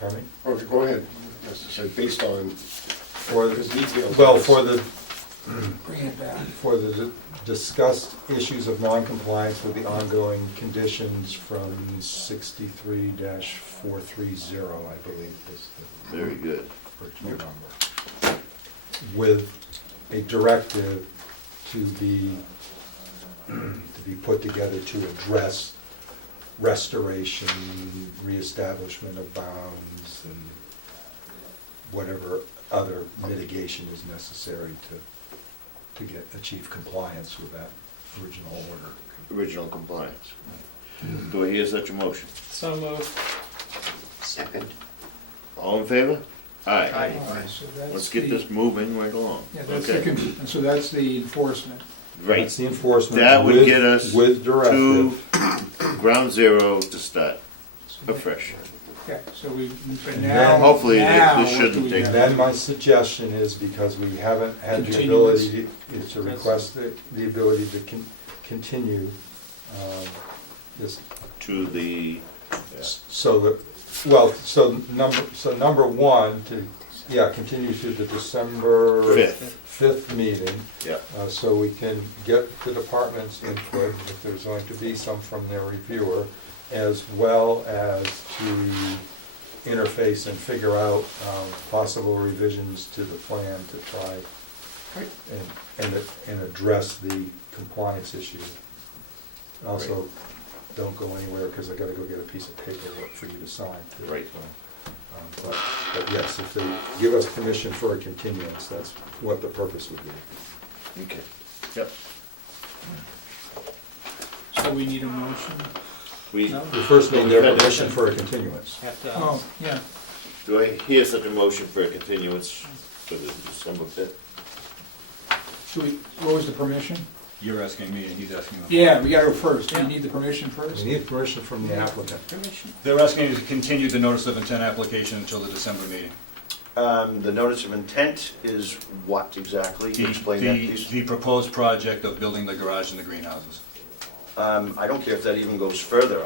pardon me? Okay, go ahead. Yes, so based on, For Because details- well, for the bring it back. for the discussed issues of noncompliance with the ongoing conditions from 63-430, I believe is the Very good. original number, with a directive to be put together to address restoration, reestablishment of bounds, and whatever other mitigation is necessary to achieve compliance with that original order. Original compliance. Do I hear such a motion? So moved. Second. All in favor? Aye. Aye. All right, so that's Let's get the- this moving right along. Yeah, that's the, Okay. and so that's the enforcement. Right. That's the enforcement. That would with- get us with directive. to ground zero to start afresh. Okay, so we, but And now, then hopefully this now what shouldn't do we take- have? Then my suggestion is, because we haven't had the Continuance. ability, is to request the ability to continue this, To the, so that, well, so number one, continue to the December Fifth. 5th meeting, yeah, so we can get the department's input, if there's going to be some from their reviewer, as well as to interface and figure out possible revisions to the plan to try and address the compliance issue. Also, don't go anywhere, because I gotta go get a piece of paperwork for you to sign. too. Right. So, but yes, if they give us permission for a continuance, that's what the purpose would be. okay. Yep. So we need a motion? We, No? We first need their permission for a continuance. Have to, Oh, yeah, do I hear such a motion for a continuance for the December 5th? should we, what was the permission? You're asking me and he's asking them. Yeah, we gotta go first, do Yeah. you need the permission We first? need permission from the applicant. permission. They're asking you to continue the notice of intent application until the December meeting. The notice of intent is what exactly? Can you explain that, please? The proposed project of building the garage and the greenhouses. I don't care if that even goes further.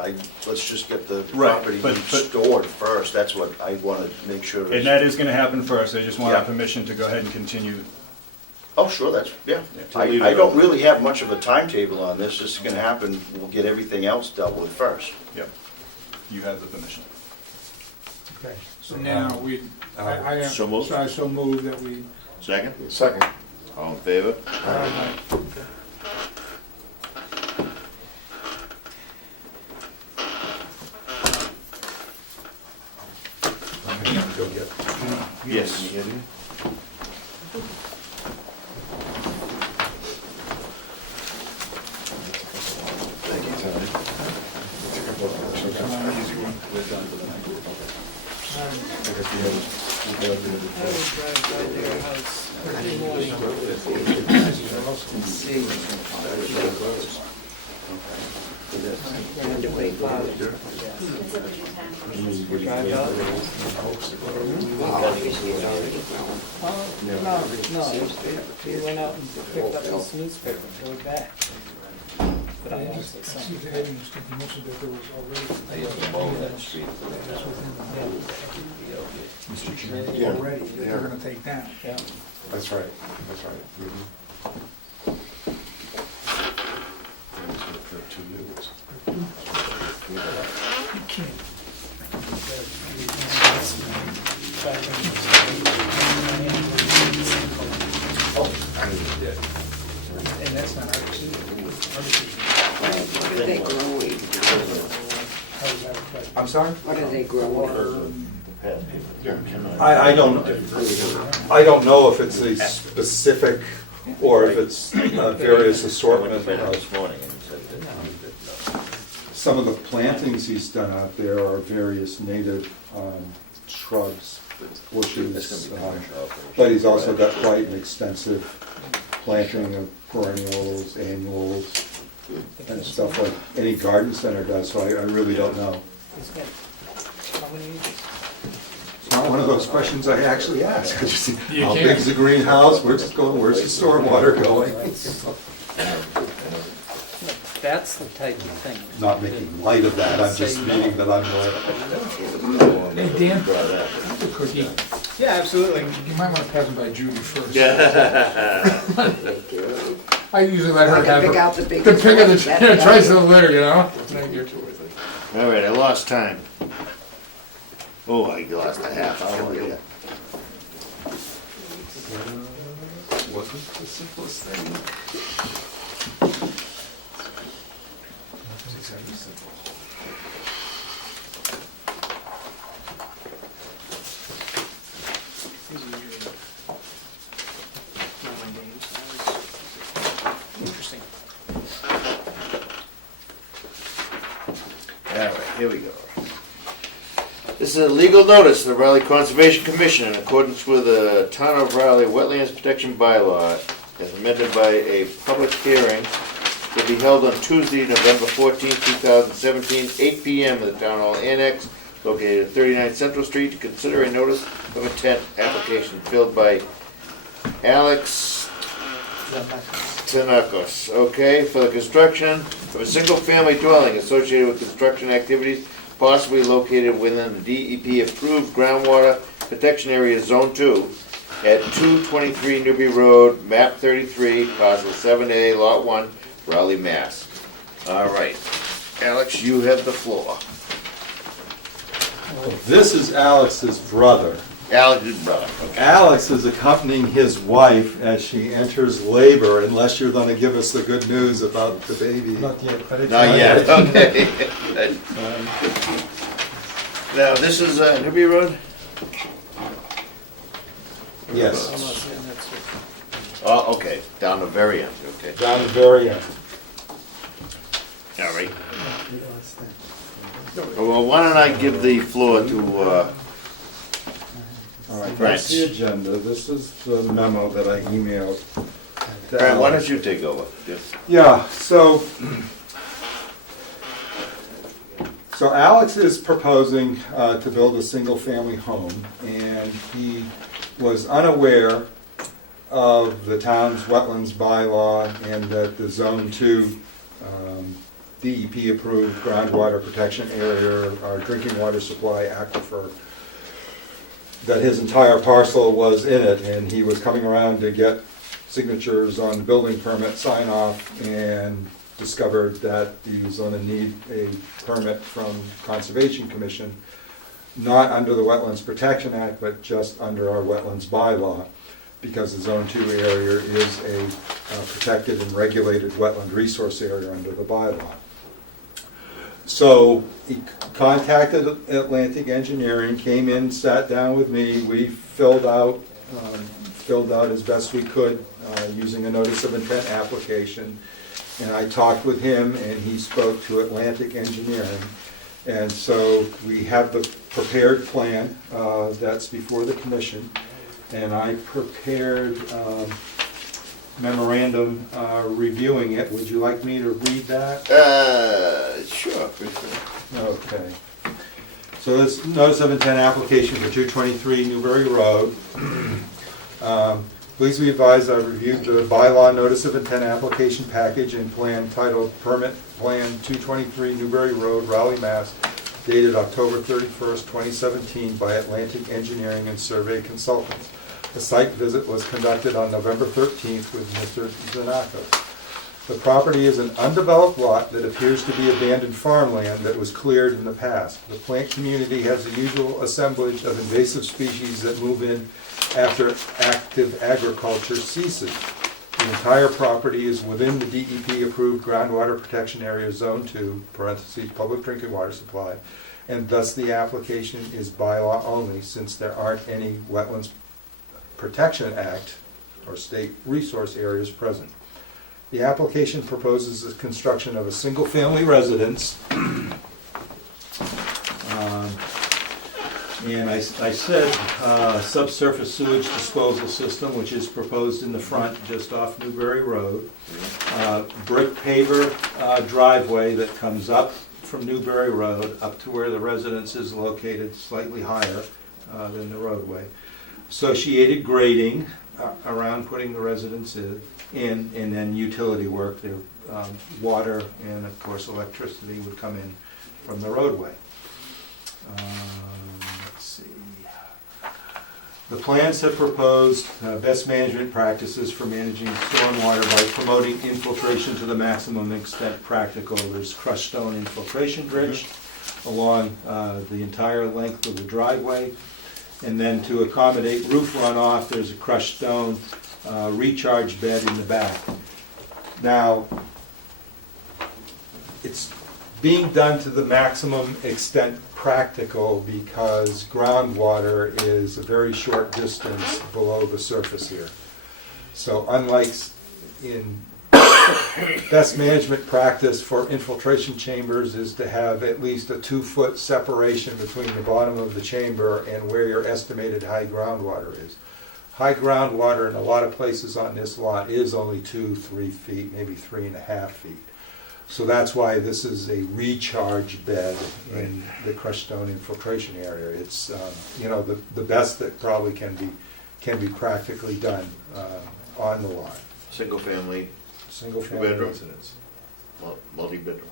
Let's just get the Right, property but- stored first. That's what I want to make sure. And that is gonna happen first, I just want Yeah. our permission to go ahead and continue. Oh, sure, yeah. To leave I it don't open. really have much of a timetable on this. This is gonna happen. We'll get everything else dealt with first. Yep. You have the permission. Okay, so now I am, So moved. so I so move that we, Second? Second. All in favor? Go get. Yes. Thank you, Tony. It's a couple of pictures. I guess we No, he went out and picked up his newspaper, and go back. But I also see sent. if they had used it, you mentioned that there was already. Yeah, Already, that they're gonna take down. Yeah. That's right, that's right. Mhm. And it's gonna put 2 new ones. You can't. I mean, yeah. And that's not our decision. Our decision. What are they growing? How does that affect? I'm sorry? What are they growing? I don't know if it's a specific, or if it's various assortment of. This morning and said that. Some of the plantings he's done out there are various native shrubs, bushes, but he's also got quite an extensive planting of perennials, annuals, and stuff like any garden center does, so I really don't know. He's got, how many acres? It's not one of those questions I actually ask. I just, You how can't. big's the greenhouse, where's it going, where's the stormwater going? That's the type of thing. Not making light of that, I'm just meaning that I'm like, Hey, Dan, have a cookie. Yeah, absolutely. You might wanna pass them by Judy first. Yeah. I usually let her I can have pick her. out the The biggest pick of ones. the, That's tries right. to litter, you know? Thank you. All right, I lost time. Oh, I lost a half hour, yeah. wasn't the simplest thing. It's exactly simple. Interesting. All right, here we go. This is a legal notice of the Raleigh Conservation Commission in accordance with the Town of Raleigh Wetlands Protection Bylaw as amended by a public hearing to be held on Tuesday, November 14, 2017, 8 p.m. at the Town Hall Annex located at 39 Central Street to consider a notice of intent application filled by Alex Tanakos, okay, for the construction of a single-family dwelling associated with construction activities possibly located within the DEP-approved groundwater protection area Zone 2 at 223 Newby Road, map 33, parcel 7A, lot 1, Raleigh, Mass. All right, Alex, you have the floor. This is Alex's brother. Alex's brother, okay. Alex is accompanying his wife as she enters labor, unless you're gonna give us the good news about the baby. Not yet, but it's. Not yet, okay. Now, this is Newby Road? Yes, Oh, okay, down the very end, okay. down the very end. All right. Well, why don't I give the floor to, All right, that's the agenda. This is the memo that I emailed to Brad, why Alex. don't you take over? Yes. Yeah, so So Alex is proposing to build a single-family home, and he was unaware of the town's wetlands bylaw and that the Zone 2 DEP-approved groundwater protection area, our drinking water supply aquifer, that his entire parcel was in it, and he was coming around to get signatures on building permit sign-off and discovered that he was going to need a permit from Conservation Commission, not under the Wetlands Protection Act, but just under our wetlands bylaw, because the Zone 2 area is a protected and regulated wetland resource area under the bylaw. So he contacted Atlantic Engineering, came in, sat down with me, we filled out as best we could using a notice of intent application. And I talked with him, and he spoke to Atlantic Engineering. And so we have the prepared plan that's before the commission. And I prepared memorandum reviewing it. Would you like me to read that? Sure. Okay. So this notice of intent application for 223 Newbury Road. Please be advised I reviewed the bylaw notice of intent application package and plan titled Permit Plan 223 Newbury Road, Raleigh, Mass, dated October 31st, 2017 by Atlantic Engineering and Survey Consultants. The site visit was conducted on November 13th with Mr. Zanakos. The property is an undeveloped lot that appears to be abandoned farmland that was cleared in the past. The plant community has the usual assemblage of invasive species that move in after active agriculture ceases. The entire property is within the DEP-approved groundwater protection area Zone 2, parentheses, public drinking water supply, and thus the application is bylaw only since there aren't any Wetlands Protection Act or state resource areas present. The application proposes the construction of a single-family residence. And I said subsurface sewage disposal system, which is proposed in the front just off Newbury Road. Brick paver driveway that comes up from Newbury Road up to where the residence is located, slightly higher than the roadway. Associated grading around putting the residence in, and then utility work. The water and of course electricity would come in from the roadway. Let's see. The plans have proposed best management practices for managing stormwater by promoting infiltration to the maximum extent practical. There's crushed stone infiltration dredge along the entire length of the driveway. And then to accommodate roof runoff, there's a crushed stone recharge bed in the back. Now, it's being done to the maximum extent practical because groundwater is a very short distance below the surface here. So unlike in best management practice for infiltration chambers is to have at least a 2-foot separation between the bottom of the chamber and where your estimated high groundwater is. High groundwater in a lot of places on this lot is only 2-3 feet, maybe 3.5 feet. So that's why this is a recharge bed in the crushed stone infiltration area. It's the best that probably can be practically done on the lot. Single family Single-family residence. multi-bedroom.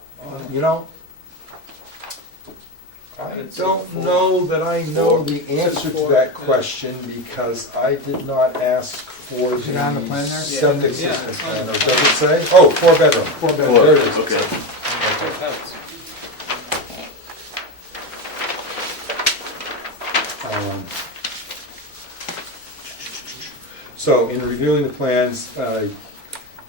I don't know that I know the answer to that question because I did not ask for Is it on the plan there? septic Yeah, system it's on plan. the Or plan. does it say? Oh, 4-bedroom. 4-bedroom. There it is. Okay. So in reviewing the plans, I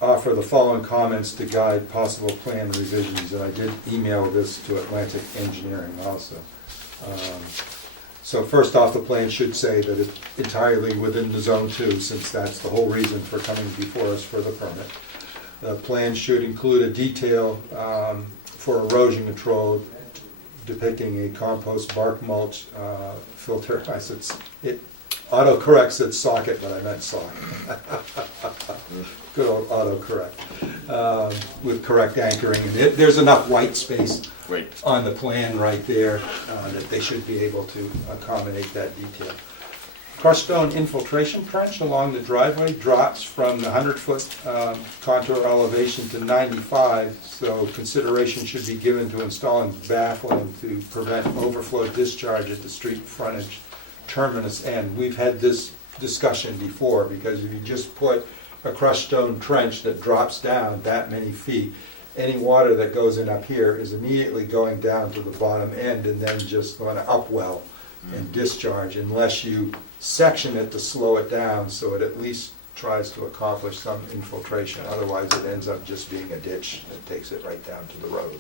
offer the following comments to guide possible plan revisions, and I did email this to Atlantic Engineering also. So first off, the plan should say that it's entirely within the Zone 2, since that's the whole reason for coming before us for the permit. The plan should include a detail for erosion control depicting a compost bark mulch filter. I said, Autocorrect said socket, but I meant socket. Good old autocorrect. With correct anchoring. And there's enough white space Right. on the plan right there that they should be able to accommodate that detail. Crushed stone infiltration trench along the driveway drops from the 100-foot contour elevation to 95, so consideration should be given to installing baffling to prevent overflow discharge at the street frontage terminus end. We've had this discussion before, because if you just put a crushed stone trench that drops down that many feet, any water that goes in up here is immediately going down to the bottom end and then just going to upwell and discharge, unless you section it to slow it down so it at least tries to accomplish some infiltration. Otherwise, it ends up just being a ditch that takes it right down to the road.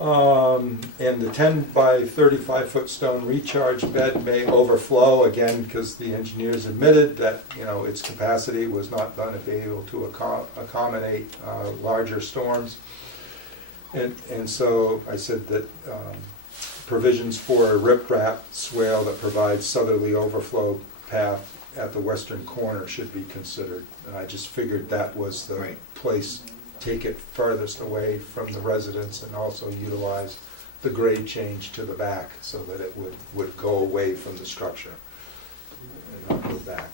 And the 10 by 35 foot stone recharge bed may overflow, again, because the engineers admitted that, you know, its capacity was not going to be able to accommodate larger storms. And so I said that provisions for a riprap swale that provides southerly overflow path at the western corner should be considered. And I just figured that was the Right. place, take it farthest away from the residents and also utilize the grade change to the back so that it would go away from the structure and not go back.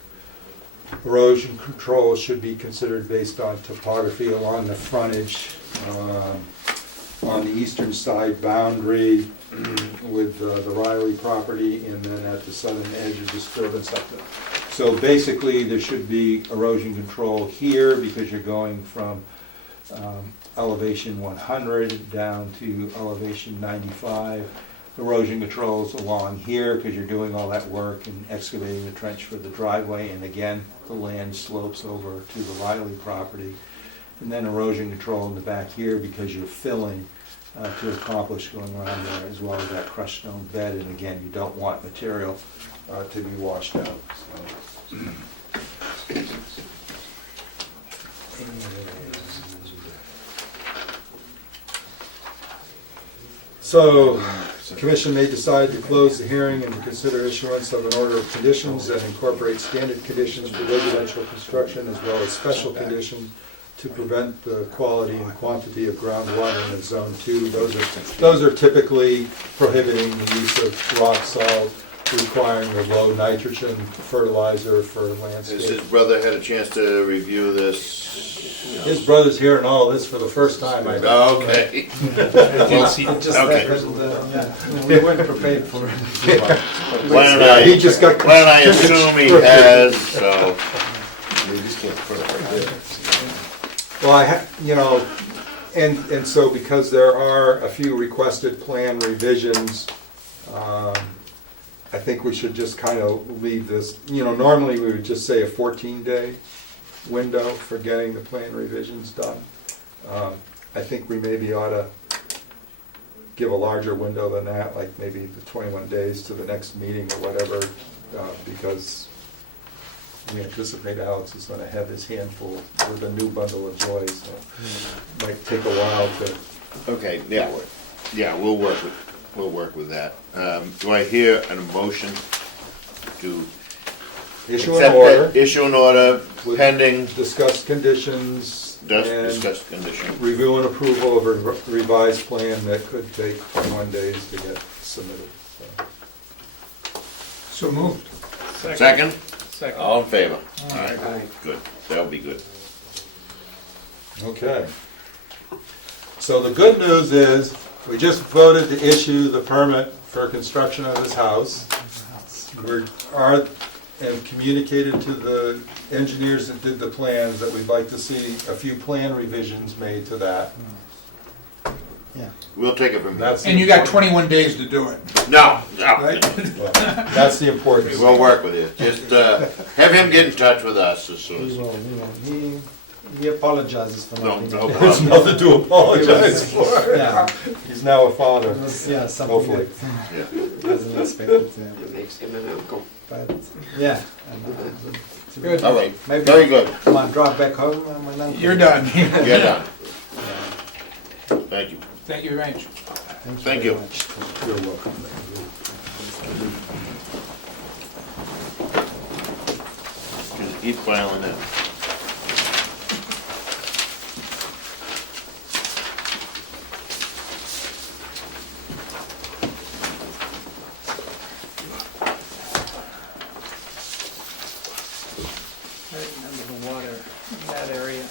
Erosion control should be considered based on topography along the frontage, on the eastern side boundary with the Riley property, and then at the southern edge of disturbance up there. So basically, there should be erosion control here because you're going from elevation 100 down to elevation 95. Erosion controls along here because you're doing all that work and excavating the trench for the driveway, and again, the land slopes over to the Riley property. And then erosion control in the back here because you're filling to accomplish going around there, as well as that crushed stone bed. And again, you don't want material to be washed out. So, the commission may decide to close the hearing and consider issuance of an order of conditions that incorporate standard conditions for residential construction as well as special conditions to prevent the quality and quantity of groundwater in Zone 2. Those are typically prohibiting the use of rock salt, requiring a low nitrogen fertilizer for Has landscape. his brother had a chance to review this? His brother's hearing all this for the first time, I know. Oh, okay. Okay. We weren't prepared for it. He just got Why don't I assume he has, so. We just can't put it right there. Well, you know, and so because there are a few requested plan revisions, I think we should just kind of leave this, you know, normally we would just say a 14-day window for getting the plan revisions done. I think we maybe ought to give a larger window than that, like maybe the 21 days to the next meeting or whatever, because we anticipate Alex is going to have his handful with a new bundle of joys, so it might take a while to. Okay, yeah, we'll work with that. Do I hear an motion to Issue an order, issue an order pending, discuss conditions, and discuss condition? review and approval of a revised plan that could take 21 days to get submitted. So moved. Second? Second. All in favor? All right, good, that'll be good. Okay. So the good news is, we just voted to issue the permit for construction of this house. And communicated to the engineers that did the plans that we'd like to see a few plan revisions made to that. We'll take it from there. That's And you got 21 days to do it, No, right? well, that's the important. we'll work with you. Just have him get in touch with us as soon as. He apologizes for No, not no being There's problem. nothing to apologize for. Yeah, He's now a father, it was, yeah, something hopefully. that wasn't expected. It makes him an uncle. But yeah. Good. All right, Maybe very good. come on, drive back home. When I'm You're done. You're done. Thank you. Thank you very much. Thank you. You're welcome. Keep filing them. I remember the water in that area.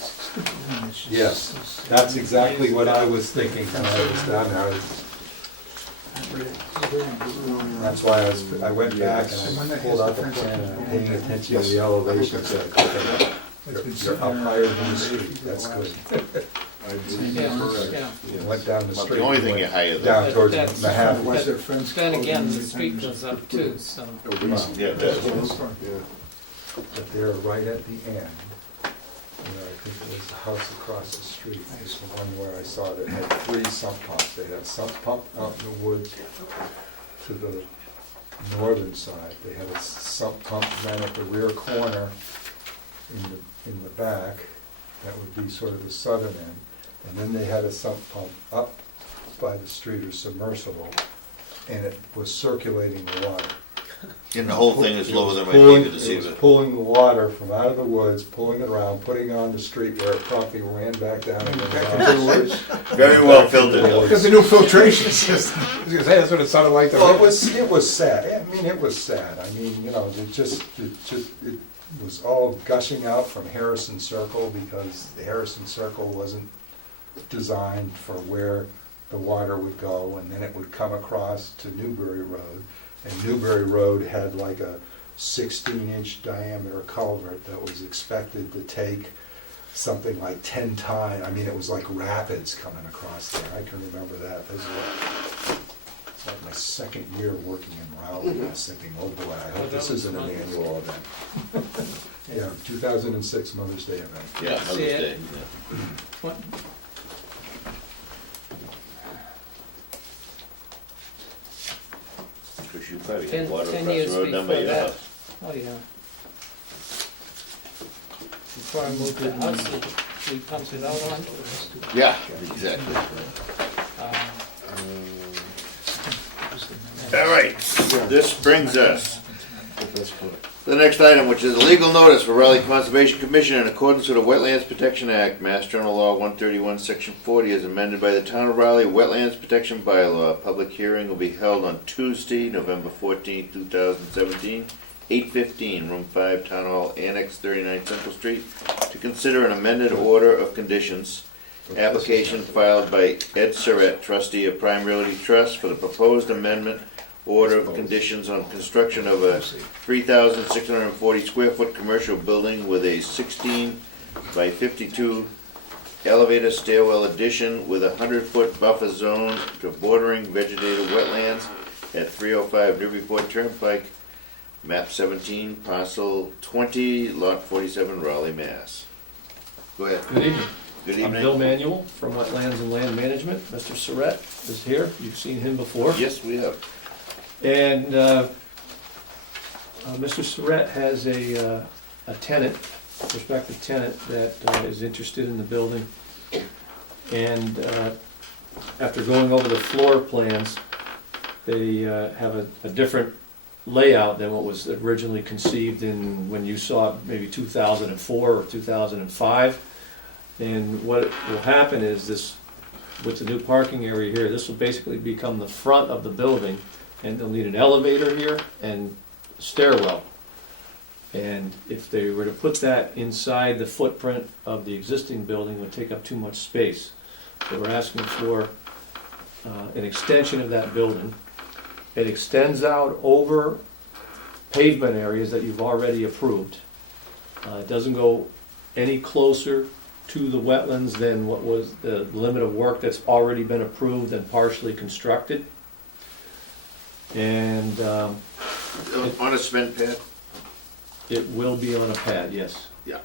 Yes, that's exactly what I was thinking when I was down there. That's why I went back and I pulled out the plan and I'm paying attention to the elevations. Said, okay, you're up higher than the street, that's good. Yeah. Went down the Well, street. the only thing went you're higher than. Down towards That's- Manhattan. But then again, the street goes up too, so. Yeah, that's But they're right at the end. I think it was the house across the street, is the one where I saw that had 3 sump pumps. They had a sump pump out in the woods to the northern side. They had a sump pump then at the rear corner in the back. That would be sort of the southern end. And then they had a sump pump up by the street or submersible, and it was circulating the water. And the whole thing is lower than my Pulling- feet to deceive It it. was pulling the water from out of the woods, pulling it around, putting it on the street where it promptly ran back down and then down. Very well filtered. Because the new filtration system, that's what it sounded like to Well, me. it was sad. I mean, it was sad. I mean, you know, it was all gushing out from Harrison Circle because the Harrison Circle wasn't designed for where the water would go, and then it would come across to Newbury Road. And Newbury Road had like a 16-inch diameter culvert that was expected to take something like 10 times. I mean, it was like rapids coming across there. I can remember that. It's like my second year working in Raleigh. I was thinking, oh boy, I hope this isn't an annual event. Yeah, 2006 Mother's Day event. Yeah, Mother's See it? Day. yeah. What, Because you probably Ten- had water 10 across years the road down by before your that. house. oh yeah. Before I moved to the house, we pumped it out onto us. Yeah, exactly. All right, this brings us to the next item, which is a legal notice for Raleigh Conservation Commission in accordance with the Wetlands Protection Act, Mass General Law 131, Section 40, as amended by the Town of Raleigh Wetlands Protection Bylaw. Public hearing will be held on Tuesday, November 14, 2017, 8:15, Room 5, Town Hall, Annex 39 Central Street, to consider an amended order of conditions application filed by Ed Surratt, trustee of Prime Realty Trust, for the proposed amendment order of conditions on construction of a 3,640 square foot commercial building with a 16 by 52 elevator stairwell addition with a 100-foot buffer zone to bordering vegetated wetlands at 305 Newburyport Turnpike, map 17, parcel 20, lot 47, Raleigh, Mass. Go ahead. Good evening. Good I'm evening. Bill Manuel from Wetlands and Land Management. Mr. Surratt is here. You've seen him before. Yes, we have. And Mr. Surratt has a tenant, prospective tenant, that is interested in the building. And after going over the floor plans, they have a different layout than what was originally conceived in when you saw it maybe 2004 or 2005. And what will happen is this, with the new parking area here, this will basically become the front of the building, and they'll need an elevator here and stairwell. And if they were to put that inside the footprint of the existing building, it would take up too much space. So we're asking for an extension of that building. It extends out over pavement areas that you've already approved. It doesn't go any closer to the wetlands than what was the limit of work that's already been approved and partially constructed. And On a cement pad? it will be on a pad, yes. Yeah.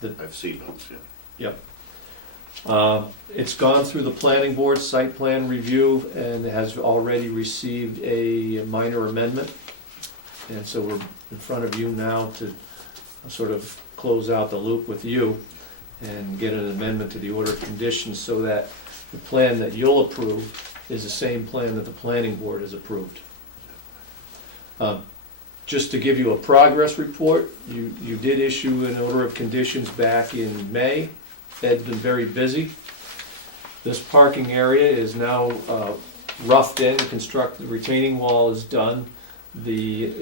The- I've seen those, yeah. Yep. It's gone through the planning board site plan review and has already received a minor amendment. And so we're in front of you now to sort of close out the loop with you and get an amendment to the order of conditions so that the plan that you'll approve is the same plan that the planning board has approved. just to give you a progress report, you did issue an order of conditions back in May. Ed's been very busy. This parking area is now roughed in, constructed, the retaining wall is done. The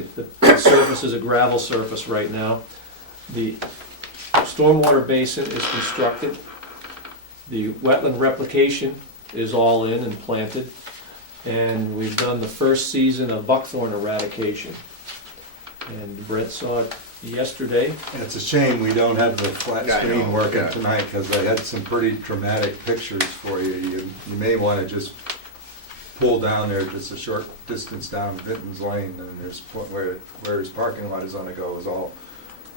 surface is a gravel surface right now. The stormwater basin is constructed. The wetland replication is all in and planted. And we've done the first season of buckthorn eradication. And Brett saw it yesterday. It's a shame we don't have the flat I screen know, working yeah. tonight, because I had some pretty dramatic pictures for you. You may want to just pull down there just a short distance down Vinton's Lane, and there's where his parking lot is gonna go is all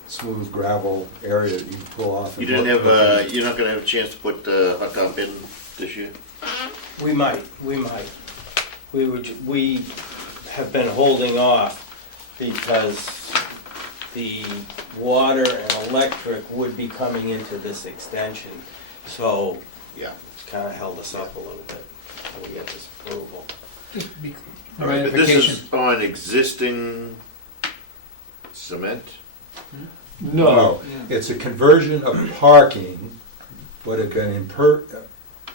smooth gravel area that you can pull off. You and didn't look- have, you're not gonna have a chance to put the hot top in this year? We might. We have been holding off because the water and electric would be coming into this extension. So Yeah. it's kind of held us up a little bit until we get this approval. Just be, All right, but this ratification. is on existing cement? No, it's a conversion of parking, but an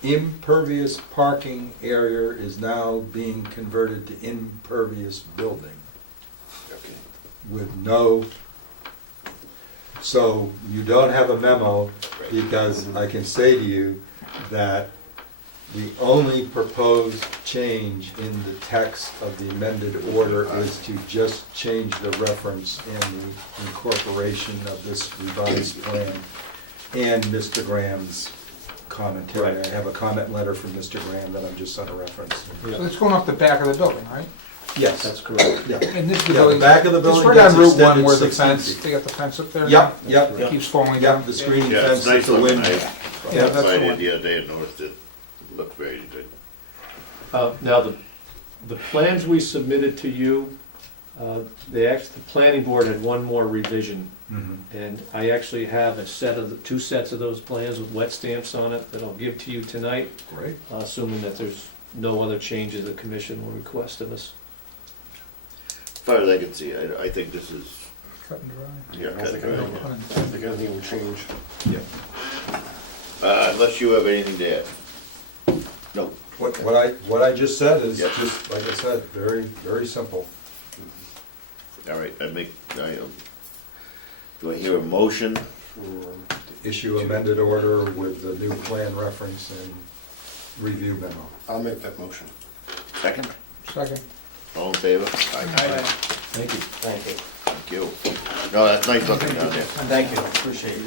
impervious parking area is now being converted to impervious building Okay. with no, so you don't have a memo, because I can say to you that the only proposed change in the text of the amended order is to just change the reference in the incorporation of this revised plan and Mr. Graham's commentary. Right. I have a comment letter from Mr. Graham that I'm just going to reference. So it's going off the back of the building, right? Yes. That's correct. Yeah. And this is Yeah, the building. back of the building It's right on gets Route 1 extended where the 16 fence, feet. they got the fence up there? Yep, yep, It keeps falling yep, down? the screening Yeah, fence it's at nice the looking. window. Yeah, that's I the did one. the other day and noticed it looked very good. Now, the plans we submitted to you, the planning board had one more revision. Mhm. And I actually have two sets of those plans with wet stamps on it that I'll give to you tonight, Great. assuming that there's no other changes the commission will request of us. As far as I can see, I think this is, Cut and dry. yeah, I cut think and I dry. know. I don't think anything will change. Unless you have anything to add. No. What I just said is Yeah. just, like I said, very, very simple. All right, do I hear a motion? Issue amended order with the new plan reference and review memo. I'll make that motion. Second? Second. All in favor? Aye. Thank you. Thank you. Thank you. No, that's nice looking down there. Thank you. Appreciate it.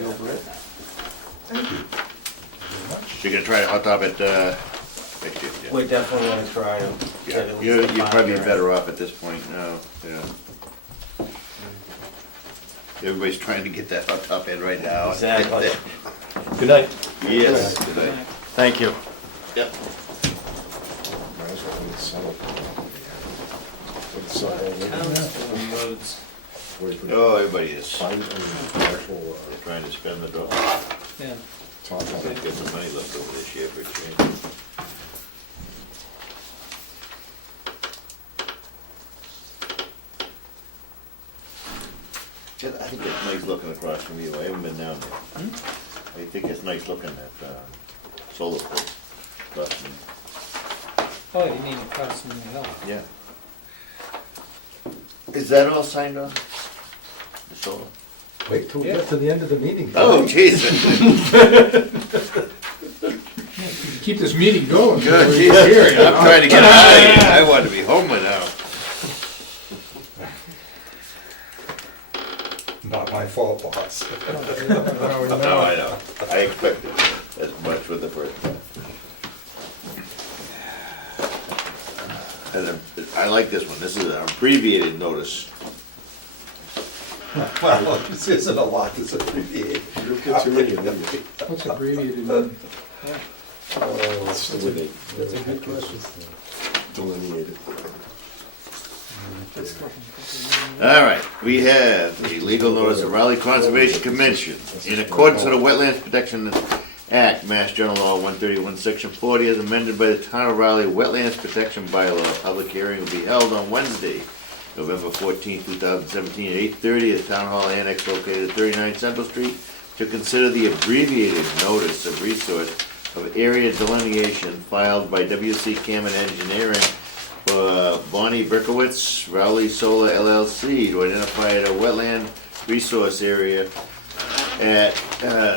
You're gonna try to hot top it, next year? Yeah. We're definitely going to try to Yeah, get at least you're the probably final. better off at this point now, yeah. Everybody's trying to get that hot top in right now. Exactly. Good night. Yes, good night. Thank you. Yep. Might as well leave it settled. With the settle, Roads. where you put Oh, everybody is. fine and the actual They're trying to spend the dough. Yeah. top on it. Get some money left over this year for a change. I think it's nice looking across from you. I haven't been down there. I think it's nice looking at solar poles across from you. Oh, you mean across from the hill? Yeah. Is that all signed on? The solar? Wait till we get to the end of the meeting. Oh, Jesus. Keep this meeting going. Good, We're Jesus. here, you know? I'm trying to get out of here. I want to be home by now. Not my fault, boss. No, No, I know. I expected as much for the first one. And I like this one. This is an abbreviated notice. Well, this isn't a lot, this abbreviated. You don't get too many of them. What's abbreviated mean? Oh, it's the way they. That's a good question. Delineated. All right, we have the legal notice of Raleigh Conservation Commission. In accordance with the Wetlands Protection Act, Mass General Law 131, Section 40, as amended by the Town of Raleigh Wetlands Protection Bylaw. Public hearing will be held on Wednesday, November 14th, 2017, at 8:30 at Town Hall Annex located at 39 Central Street, to consider the abbreviated notice of resource of area delineation filed by W.C. Cameron Engineering for Bonnie Berkowitz, Rowley Solar LLC, to identify a wetland resource area at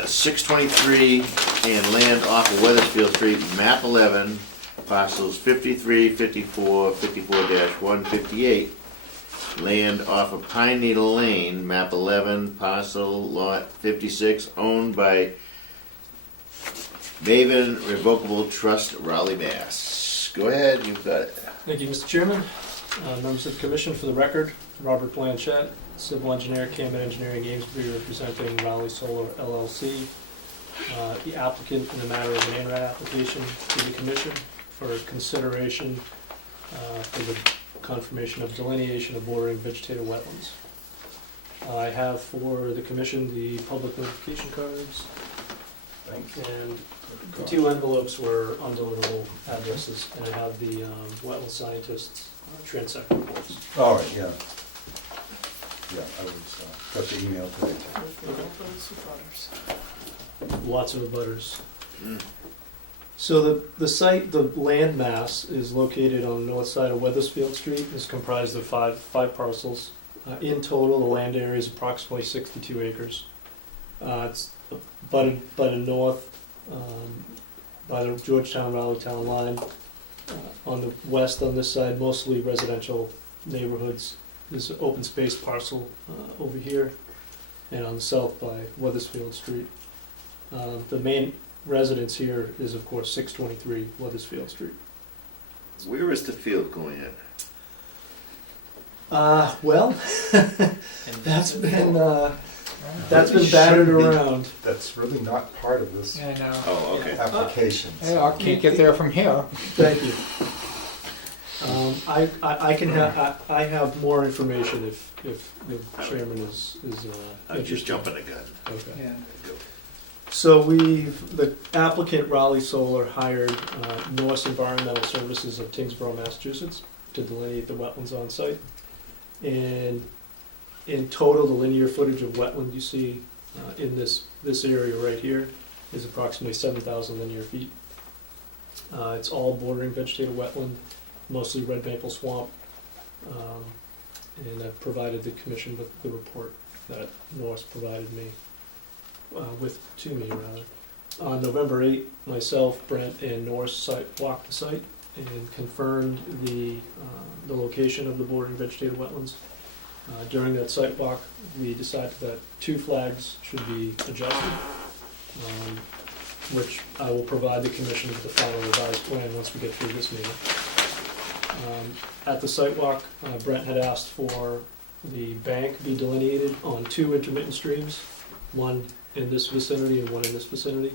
623 and land off of Weathersfield Street, map 11, parcels 53, 54, 54-1, 58. Land off of Pine Needle Lane, map 11, parcel lot 56, owned by Maven Revocable Trust, Raleigh, Mass. Go ahead, you've got it. Thank you, Mr. Chairman. Members of the commission, for the record, Robert Blanchett, civil engineer, Cameron Engineering, Amesbury, representing Raleigh Solar LLC, the applicant in the matter of an ANRAD application to the commission for consideration for the confirmation of delineation of bordering vegetative wetlands. I have for the commission the public notification cards, and the two envelopes were undeliverable addresses, and I have the wetland scientist's transect reports. All right, yeah. Yeah, I was, got the email today. Lots of abutters. Mm. So the site, the land mass, is located on the north side of Weathersfield Street. It's comprised of five parcels. In total, the land area is approximately 62 acres. It's butted north by the Georgetown-Raleigh town line. On the west, on this side, mostly residential neighborhoods. There's an open space parcel over here, and on the south by Weathersfield Street. The main residence here is, of course, 623 Weathersfield Street. Where is the field going in? Well, that's been battered Shouldn't be. around. That's really not part of this Yeah, I know. Oh, okay. application. Yeah, I can't get there from here. Thank you. I have more information if the chairman is I'm just interested. jumping the gun. Okay. Yeah. So the applicant Raleigh Solar hired Norse Environmental Services of Tingsboro, Massachusetts, to delineate the wetlands on site. And in total, the linear footage of wetland you see in this area right here is approximately 7,000 linear feet. It's all bordering vegetative wetland, mostly red maple swamp. And I've provided the commission with the report that Norse provided me. To me, rather. On November 8th, myself, Brent, and Norris walked the site and confirmed the location of the bordering vegetative wetlands. During that site walk, we decided that 2 flags should be adjusted, which I will provide the commission with the final revised plan once we get through this meeting. At the site walk, Brent had asked for the bank be delineated on 2 intermittent streams, one in this vicinity and one in this vicinity.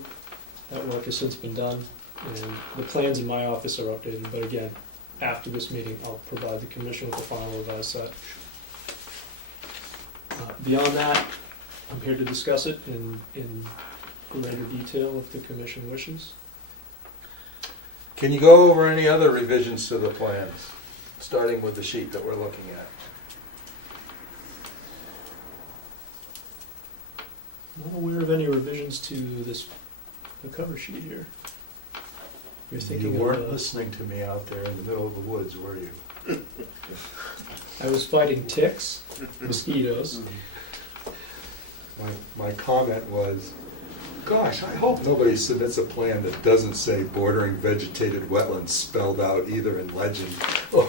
That work has since been done, and the plans in my office are updated, but again, after this meeting, I'll provide the commission with the final revised set. Beyond that, I'm here to discuss it in greater detail if the commission wishes. Can you go over any other revisions to the plans, starting with the sheet that we're looking at? I'm not aware of any revisions to the cover sheet here. You're You thinking weren't of, listening to me out there in the middle of the woods, were you? I was fighting ticks, mosquitoes. My comment was, gosh, I hope nobody submits a plan that doesn't say bordering vegetated wetlands spelled out either in legend or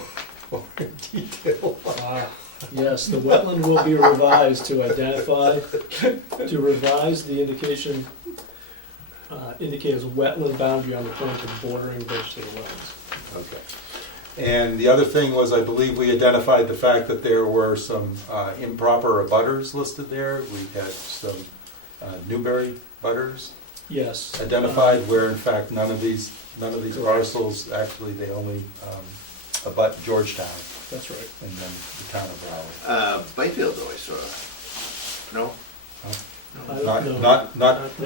in detail. Yes, the wetland will be revised to identify, to revise the indication, indicate as a wetland boundary on the plan to bordering vegetated wetlands. Okay. And the other thing was, I believe we identified the fact that there were some improper abutters listed there. We had some Newberry butters Yes. identified, where in fact none of these parcels, actually they only abut Georgetown That's right. and then the town of Raleigh. Byfield though, I saw. No? I don't know.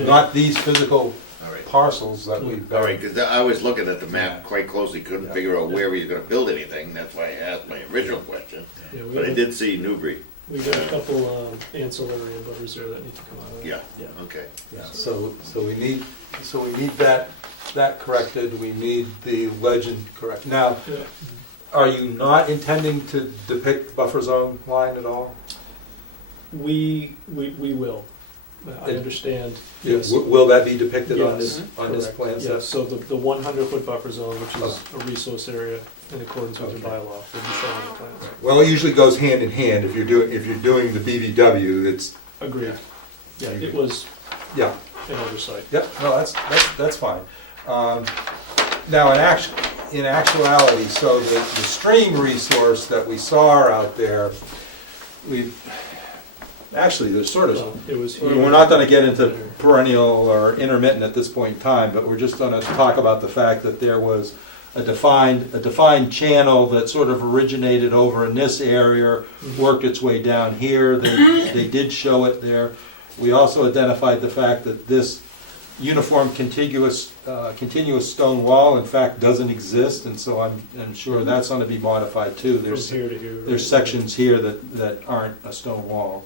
Not these physical All right. parcels that we've. All right, because I was looking at the map Yeah. quite closely, couldn't Yeah. figure out where he's gonna build anything, that's why I asked my original question. Yeah, But I did see Newbury, we got a couple ancillary butters there that need to come out of it. yeah, okay. Yeah, so we need that corrected, we need the legend correct. Now, Yeah. are you not intending to depict buffer zone line at all? We will. I understand. Yes. Will that be depicted on Yes, this correct. plan set? Yes, so the 100-foot buffer zone, which is a resource area in accordance with your bylaw, will be shown on the plans. Well, it usually goes hand in hand. If you're doing the BVW, it's, Agreed. Yeah, it was yeah. an oversight. Yep, no, that's fine. Now, in actuality, so the stream resource that we saw out there, actually, there's sort of, So it was we're not gonna get into perennial or intermittent at this point in time, but we're just gonna talk about the fact that there was a defined channel that sort of originated over in this area, worked its way down here. They did show it there. We also identified the fact that this uniform continuous stone wall, in fact, doesn't exist, and so I'm sure that's going to be modified too. from here to here. There's sections here that aren't a stone wall.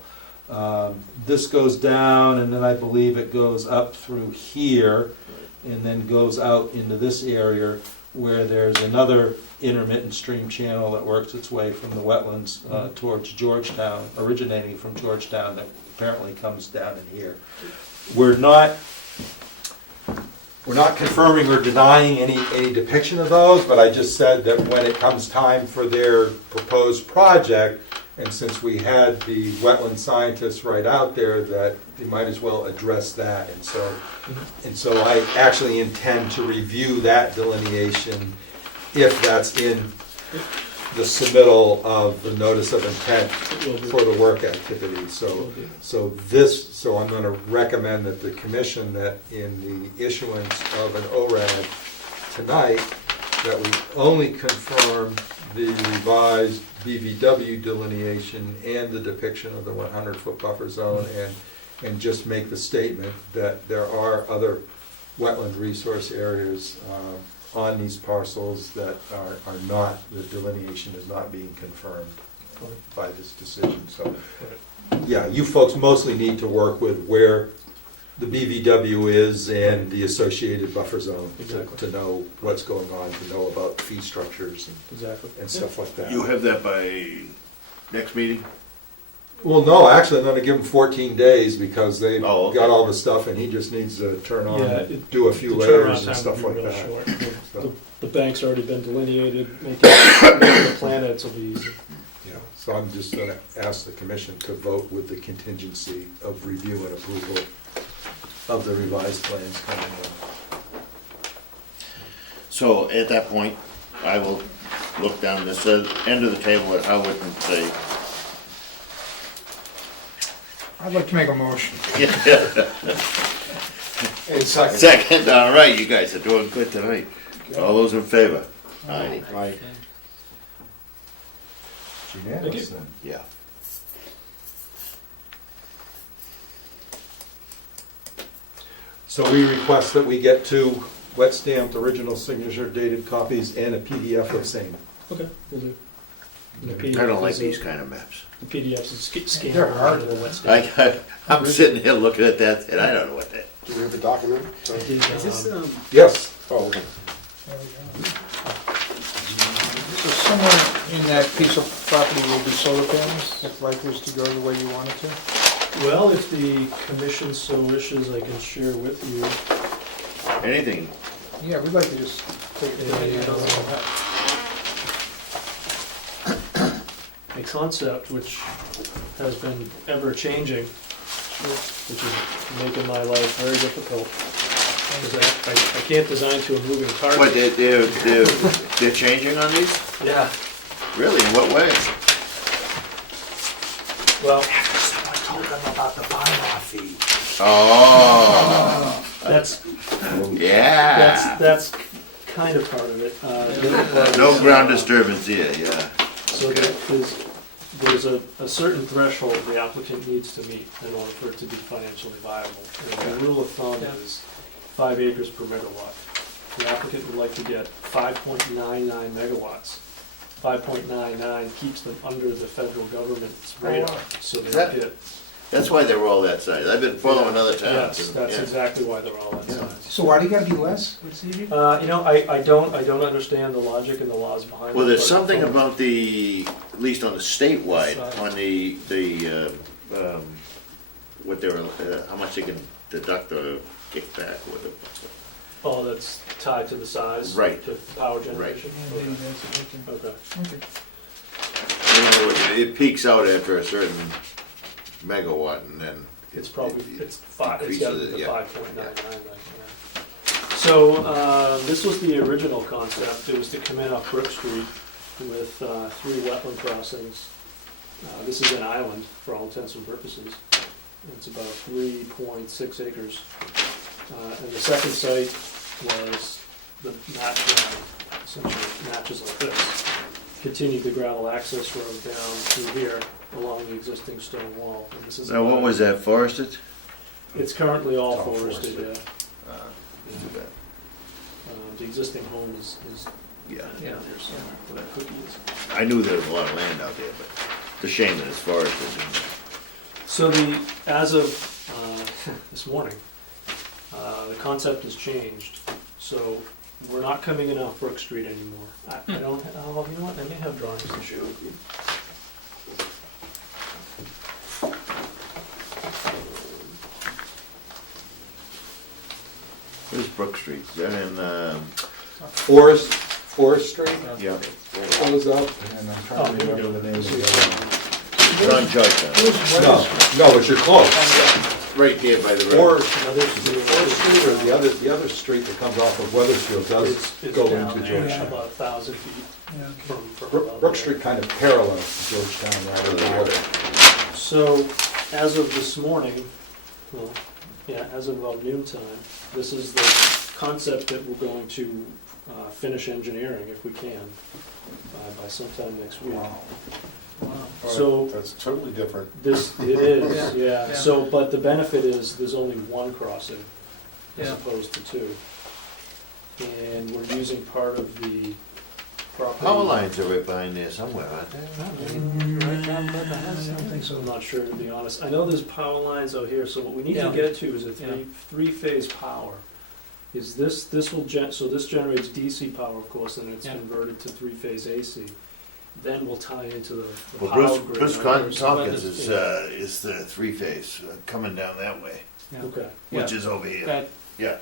This goes down, and then I believe it goes up through here, and then goes out into this area where there's another intermittent stream channel that works its way from the wetlands towards Georgetown, originating from Georgetown, that apparently comes down in here. We're not confirming or denying any depiction of those, but I just said that when it comes time for their proposed project, and since we had the wetland scientists right out there, that they might as well address that. And so I actually intend to review that delineation if that's in the submittal of the notice of intent for the work activity. So I'm going to recommend that the commission, that in the issuance of an ORAD tonight, that we only confirm the revised BVW delineation and the depiction of the 100-foot buffer zone, and just make the statement that there are other wetland resource areas on these parcels that are not, the delineation is not being confirmed by this decision. So, yeah, you folks mostly need to work with where the BVW is and the associated buffer zone to know what's going on, to know about fee structures and stuff like that. You have that by next meeting? Well, no, actually, I'm going to give him 14 days because they've okay. got all the stuff, and he just needs to turn on, and do a few the layers turnaround and time stuff would be like real that. short. The bank's already been delineated, making the plan edits will be easy. Yeah, so I'm just going to ask the commission to vote with the contingency of review and approval of the revised plans coming in. So at that point, I will look down this end of the table at Howard and say, I'd like to make a motion. And second. second, all right, you guys are doing good tonight. All those in favor? Aye. Aye. Unanimous then. Yeah. So we request that we get two wet stamped original signature dated copies and a PDF of same. Okay, we'll do. And the I PDF don't like is these kind of maps. The PDFs is scanned They're hard. into the wet stamp. I'm sitting here looking at that, and I don't know what that. Do we have a document? So- Is this, Yes. Oh, okay. So somewhere in that piece of property will be solar panels, if life was to go the way you want it to? well, if the commission so wishes, I can share with you. Anything. Yeah, we'd like to just take it to the end of A concept which has been ever-changing, which is making my life very difficult. Because I can't design to a moving target. What, they're changing on these? Yeah, Really, in what way? well, Someone told them about the bylaw fee. Oh, that's yeah. that's kind of part of it. No ground disturbance here, yeah. So there's a certain threshold the applicant needs to meet in order for it to be financially viable. And the rule of thumb is 5 acres per megawatt. The applicant would like to get 5.99 megawatts. 5.99 keeps them under the federal government's radar, so they don't get. That's why they were all that size. I've been following other towns. Yes, that's Yeah. exactly why they're all that Yeah. size. So why do you gotta be less? What's the issue? I don't understand the logic and the laws behind it. Well, there's but- something about the, at least on the statewide, on the, what they're, how much they can deduct or kick back with it. Oh, that's tied to the size? Right. To power generation? Yeah, maybe that's a good thing. Okay. Okay. In other words, it peaks out after a certain megawatt and then. It's probably, it's five, it's increases got it, the yeah. 5.99. So, this was the original concept. It was to come in off Brook Street with 3 wetland crossings. This is an island for all intents and purposes. It's about 3.6 acres. And the second site was the match, essentially matches like this. Continued the gravel access road down through here along the existing stone wall. And this is Now, what was that, forested? It's currently all All forested, forested. yeah. Too bad. The existing home is Yeah. down there somewhere, where that cookie is. I knew there was a lot of land out there, but it's a shame that it's forested. So as of this morning, the concept has changed. So we're not coming in off Brook Street anymore. I don't, oh, you know what, I may have drawings to show you. Where's Brook Street? Is that in, Forest Street yeah, goes up, and I'm trying to Oh, here we remember the name of go. the it's on Georgetown. No, but you're close. Right there by the road. Forest Street or the other street that comes off of Weathersfield does It's go down into there, Georgetown. about 1,000 feet Yeah, okay. from Brook Brook Street kind of parallels to Georgetown right on the water. So, as of this morning, well, yeah, as of about noon time, this is the concept that we're going to finish engineering if we can by sometime next week. Wow. So That's totally different. it is, yeah. Yeah. So, but the benefit is there's only one crossing as Yeah. opposed to 2. And we're using part of the property. Power lines are right behind there somewhere, aren't they? Right down by the house, I don't think so. I'm not sure, to be honest. I know there's power lines out here, so what we need to Yeah. get to is a Yeah. three-phase power. Is this will so this generates DC power, of course, and it's Yeah. converted to 3-phase AC. Then we'll tie into the Well, power grid. Bruce on the other Tompkins side. is the 3-phase coming down that way, Yeah. Okay, which is over here. That, Yeah,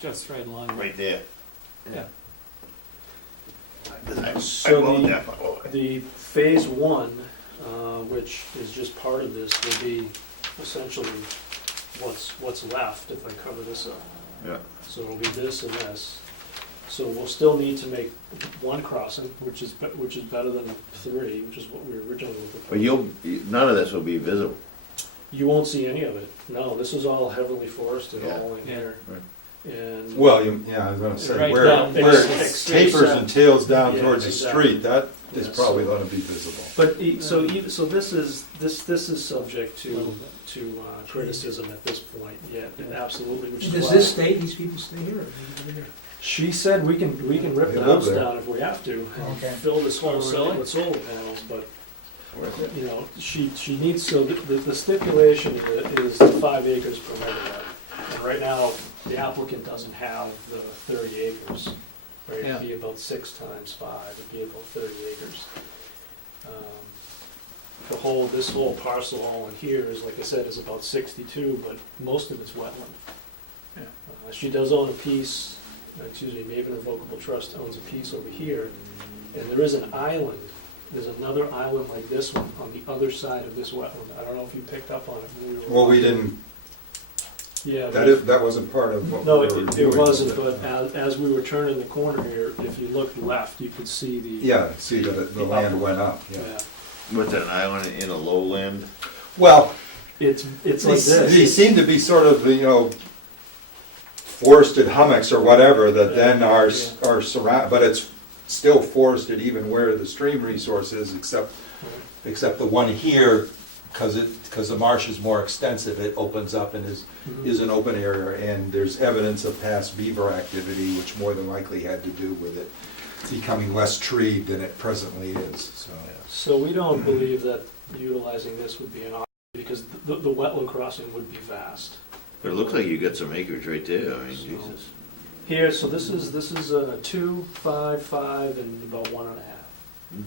just right along. right there. Yeah. I So mowed the- that power line. the phase 1, which is just part of this, will be essentially what's left if I cover this up. Yeah. So it'll be this and this. So we'll still need to make 1 crossing, which is better than 3, which is what we originally were proposing. But none of this will be visible. You won't see any of it. No, this is all heavily forested, Yeah. all in here. Right. And Well, I was gonna say, Right where down, it's- it tapers and tails down Yeah, towards the exactly. street, that is Yeah, probably so- gonna be visible. But so this is subject to criticism at this point. Yeah, absolutely. Which is Does why this stay, these people stay here, or do they live here? she said we can rip They the live house there. down if we have to and Okay. fill this whole Oh, site really? with solar panels. But you know, she needs the stipulation is the 5 acres per megawatt. And right now, the applicant doesn't have the 30 acres. Right, it'd Yeah. be about 6 times 5. It'd be about 30 acres. This whole parcel all in here is, like I said, is about 62, but most of it's wetland. Yeah. She does own a piece, Maven Irrevocable Trust owns a piece over here, and there is an island. There's another island like this one on the other side of this wetland. I don't know if you picked up on it when we were. Well, we didn't, Yeah. that wasn't part of what we No, were it doing. wasn't, but as we were turning the corner here, if you looked left, you could see the. Yeah, see that the land went up, yeah. Yeah. What's that, an island in a lowland? Well, It's like these this. seem to be sort of the, forested hummocks or whatever that then are surround, but it's still forested even where the stream resource is, except the one here because the marsh is more extensive, it opens up and is an open area, and there's evidence of past beaver activity, which more than likely had to do with it becoming less treed than it presently is, so. So we don't believe that utilizing this would be an option, because the wetland crossing would be vast. But it looks like you got some acreage right there, I mean, So- Jesus. Here, so this is a 2, 5, 5, and about 1.5. Hmm.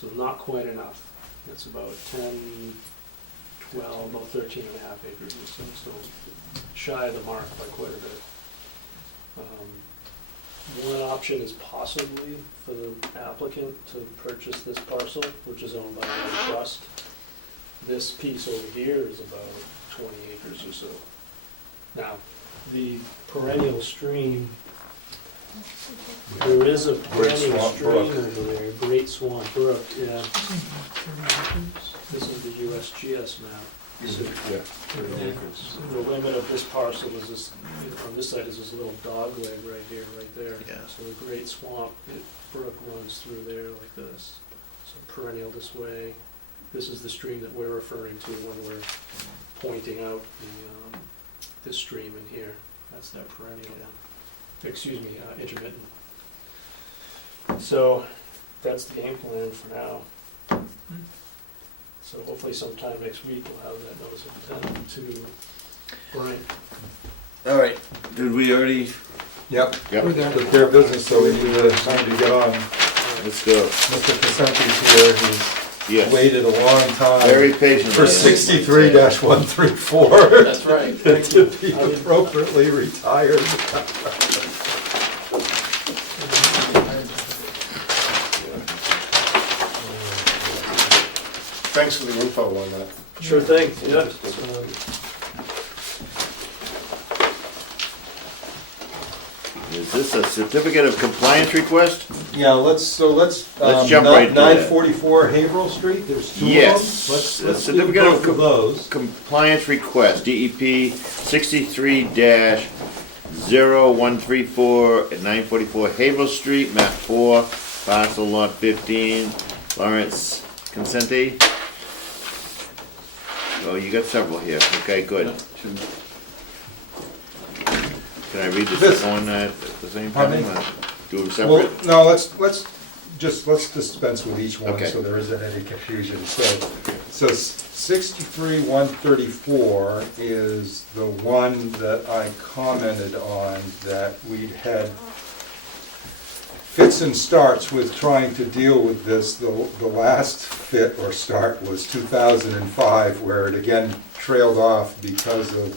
So not quite enough. It's about 10, 12, about 13 and a half acres or so, so shy of the mark by quite a bit. One option is possibly for the applicant to purchase this parcel, which is owned by a trust. This piece over here is about 20 acres or so. Now, the perennial stream, there is a Great perennial Swamp stream Brook. over there, Great Swamp Brook, yeah. This is the USGS map. So Yeah. the limit of this parcel is this, on this side is this little dog leg right here, right there. Yeah. So the Great Swamp Brook runs through there like this. So perennial this way. This is the stream that we're referring to when we're pointing out this stream in here. That's that perennial one. Excuse me, intermittent. So that's the game plan for now. So hopefully sometime next week we'll have that notice of intent to Brian. All right, did we already? Yep, Yep, took care of business, so we need time to get on. let's go. Mr. Pacenti's here, he's Yes, waited a long time. very patiently. For 63-134. That's right. Thank To you. be appropriately retired. Thanks for the info on that. Sure thing, yeah. Is this a certificate of compliance request? Yeah, let's jump right to that. 944 Haverhill Street, there's two of them. Yes. Let's A do certificate of both of those. Compliance request, DEP 63-0134 at 944 Haverhill Street, map 4, parcel lot 15, Lawrence Consenti. Oh, you got several here, okay, good. Can I read This- this one at the same Pardon time? me? Do them Well, separate? no, let's dispense with each one Okay. so there isn't any confusion. So 63-134 is the one that I commented on that we had fits and starts with trying to deal with this. The last fit or start was 2005, where it again trailed off because of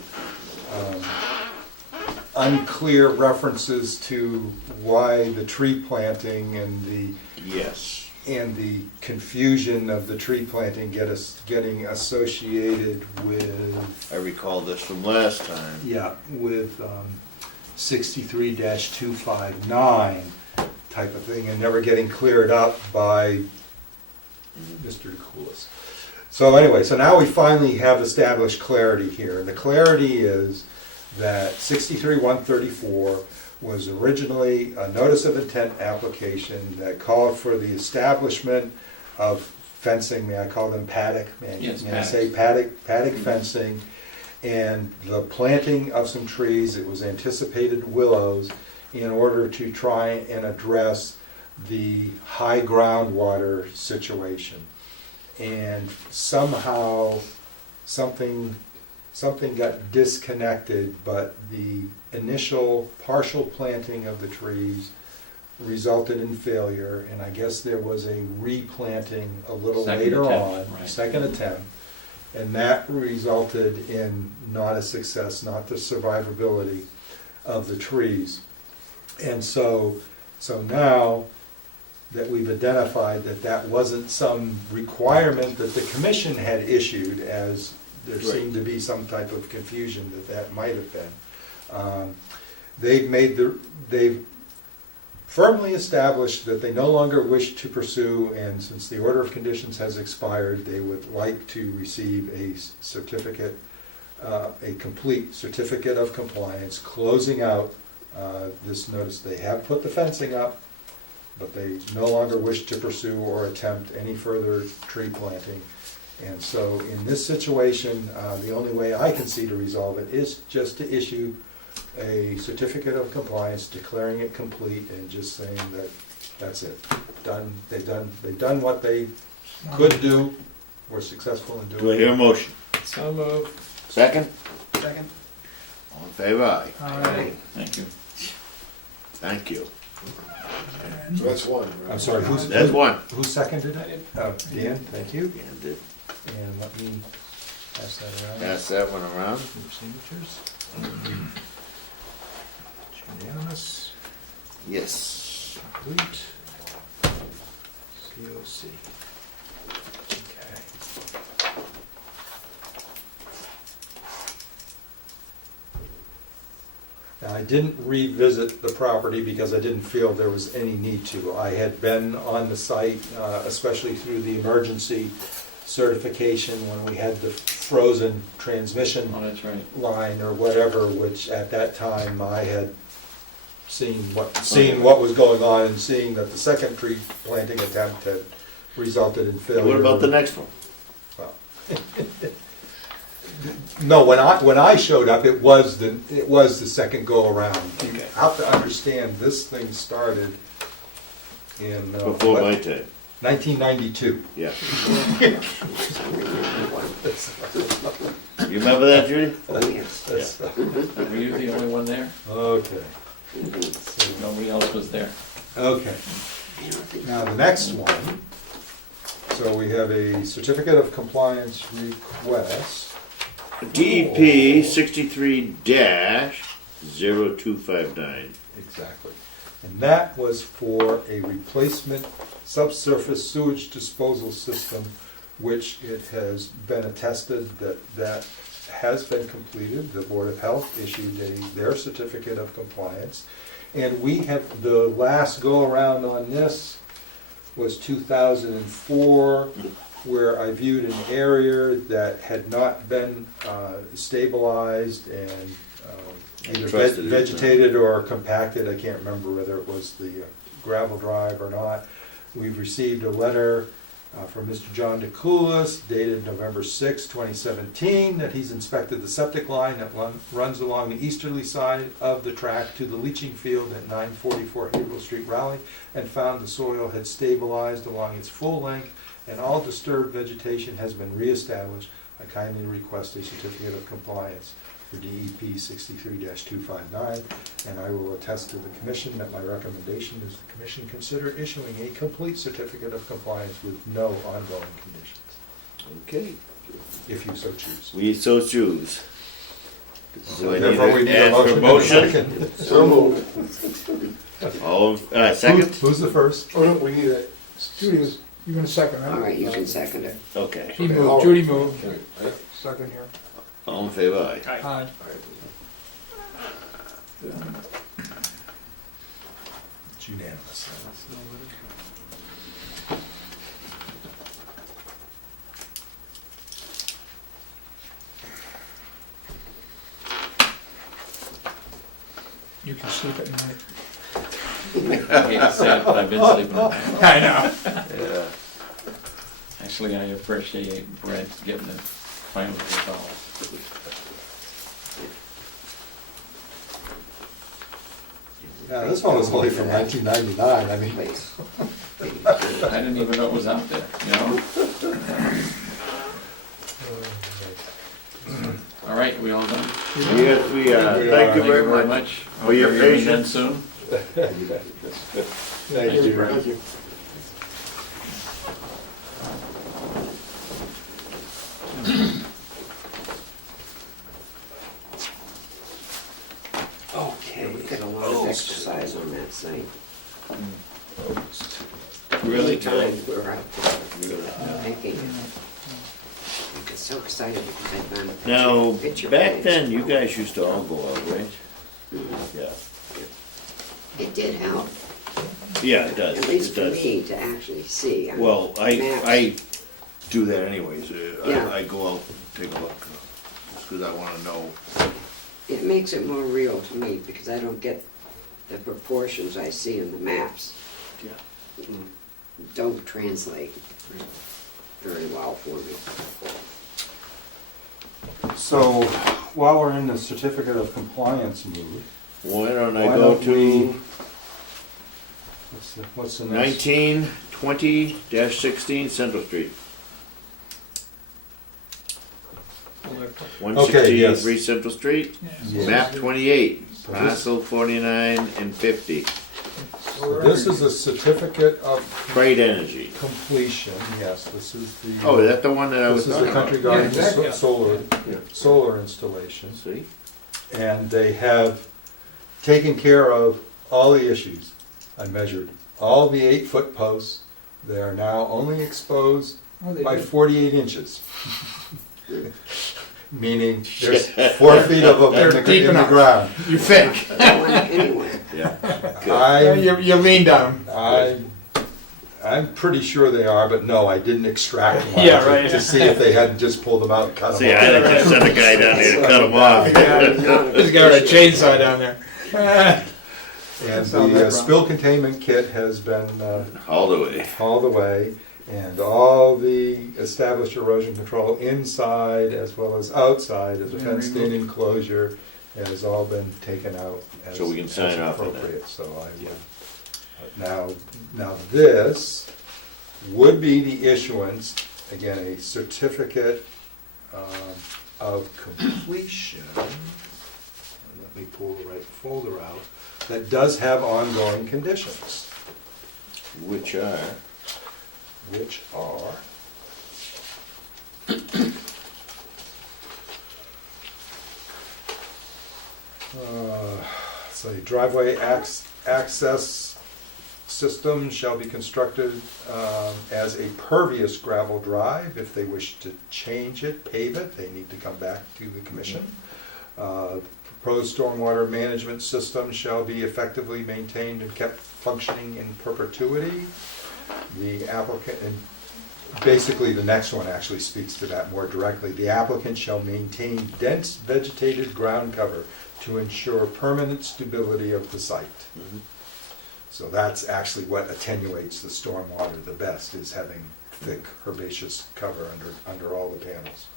unclear references to why the tree planting and Yes. the confusion of the tree planting getting associated with, I recall this from last time. yeah, with 63-259 type of thing, and never getting cleared up by Mr. DeCoulis. So anyway, so now we finally have established clarity here, and the clarity is that 63-134 was originally a notice of intent application that called for the establishment of fencing, may I call them paddock? Yes, May I say paddock fencing, and the planting of some trees, it was anticipated willows, in order to try and address the high groundwater situation. And somehow, something got disconnected, but the initial partial planting of the trees resulted in failure, and I guess there was a replanting a little Second later attempt, on, right. second attempt, and that resulted in not a success, not the survivability of the trees. And so now that we've identified that that wasn't some requirement that the commission had issued, as there seemed to be some type of confusion that might have been. They've firmly established that they no longer wish to pursue, and since the order of conditions has expired, they would like to receive a certificate, a complete certificate of compliance, closing out this notice. They have put the fencing up, but they no longer wish to pursue or attempt any further tree planting. And so in this situation, the only way I can see to resolve it is just to issue a certificate of compliance, declaring it complete and just saying that that's it. Done, they've done what they could do, were successful in doing. Do I hear a motion? So moved. Second? Second? All in favor, aye. Aye. Thank you. Thank you. So that's one, right? I'm sorry, There's one. who seconded I it? did. Dan, thank you. And it- And let me pass that around. Pass that one around. Your signatures. It's unanimous, Yes. complete. COC. Okay. Now, I didn't revisit the property because I didn't feel there was any need to. I had been on the site, especially through the emergency certification when we had the frozen transmission Oh, that's right. line or whatever, which at that time I had seen what was going on and seeing that the second tree planting attempt had resulted in failure. What about the next one? No, when I showed up, it was the second go around. You have to understand, this thing started in Before my time. 1992. Yeah. You remember that, Judy? Yes. Were you the only one there? Okay. Nobody else was there? Okay. Now, the next one, so we have a certificate of compliance request. DEP 63-0259. Exactly. And that was for a replacement subsurface sewage disposal system, which it has been attested that has been completed. The Board of Health issued their certificate of compliance. And we have, the last go-around on this was 2004, where I viewed an area that had not been stabilized and either Trusted it, vegetated or compacted. I can't remember whether it was the gravel drive or not. We've received a letter from Mr. John DeCoulis dated November 6, 2017, that he's inspected the septic line that runs along the easterly side of the track to the leaching field at 944 Haverhill Street, Raleigh, and found the soil had stabilized along its full length and all disturbed vegetation has been reestablished. I kindly request a certificate of compliance for DEP 63-259, and I will attest to the commission that my recommendation is the commission consider issuing a complete certificate of compliance with no ongoing conditions, Okay. if you so choose. We so choose. So I need Therefore, we to need a ask for a motion and a motion. second. So moved. All, second? Who's the first? Oh, no, we need it. Judy, you're gonna second, All right? right, you can second it. Okay. He moved, Judy moved. Second here. All in favor, aye. Aye. It's unanimous. You can sleep at night. I hate to say it, but I've been sleeping at night. I know. Yeah. Actually, I appreciate Brett getting it finally resolved. Yeah, this one was only from 1999, I mean. Please. I didn't even know it was out there, you know? All right, we all done? Yes, we are. Thank you very much. For your Hope you're hearing patience. soon. Thank you. Thank you. Okay. We've got a lot of exercise on that site. Really Times we're out there hiking. I get so excited because I found a Now, picture back frames. then, you guys used to all go out, right? Yeah. It did help, Yeah, it does. at least It for does. me to actually see. Well, Maps. I do that anyways. Yeah. I go out, take a look, just because I want to know. It makes it more real to me because I don't get the proportions I see in the maps. Yeah. Don't translate. very well for me. So, while we're in the certificate of compliance mood, Why don't I Why go don't we- to what's the next? 1920-16 Central Street? Okay, yes. 163 Central Street, Yes. map 28, So this- parcel 49 and 50, So this is a certificate of Freight Energy. completion, yes, this is the. Oh, is that the one that I was This is talking the Country about? Garden Yeah, exactly. solar installation. See? And they have taken care of all the issues. I measured all the 8-foot posts. They are now only exposed Oh, they by did. 48 inches. Meaning there's 4 feet of them They're deep in the enough. ground. You think? Anyway, Yeah. You leaned on them. I'm pretty sure they are, but no, I didn't extract them Yeah, out right. to see if they hadn't just pulled them out and cut them See, I off. had to just send a guy down there to cut them off. Just got a chainsaw down there. And Sounds like the wrong. spill containment kit has been All the way. hauled away, and all the established erosion control inside as well as outside as a Been fenced-in enclosure has all been taken out as So we can sign as off on that. appropriate. So I will. Now this would be the issuance, again, a certificate of completion. Let me pull the right folder out. That does have ongoing conditions, Which are? which are say driveway access system shall be constructed as a pervious gravel drive. If they wish to change it, pave it, they need to come back to the commission. Proposed stormwater management system shall be effectively maintained and kept functioning in perpetuity. The applicant, and basically the next one actually speaks to that more directly. The applicant shall maintain dense vegetated ground cover to ensure permanent stability of the site. So that's actually what attenuates the stormwater the best, is having thick herbaceous cover under all the panels.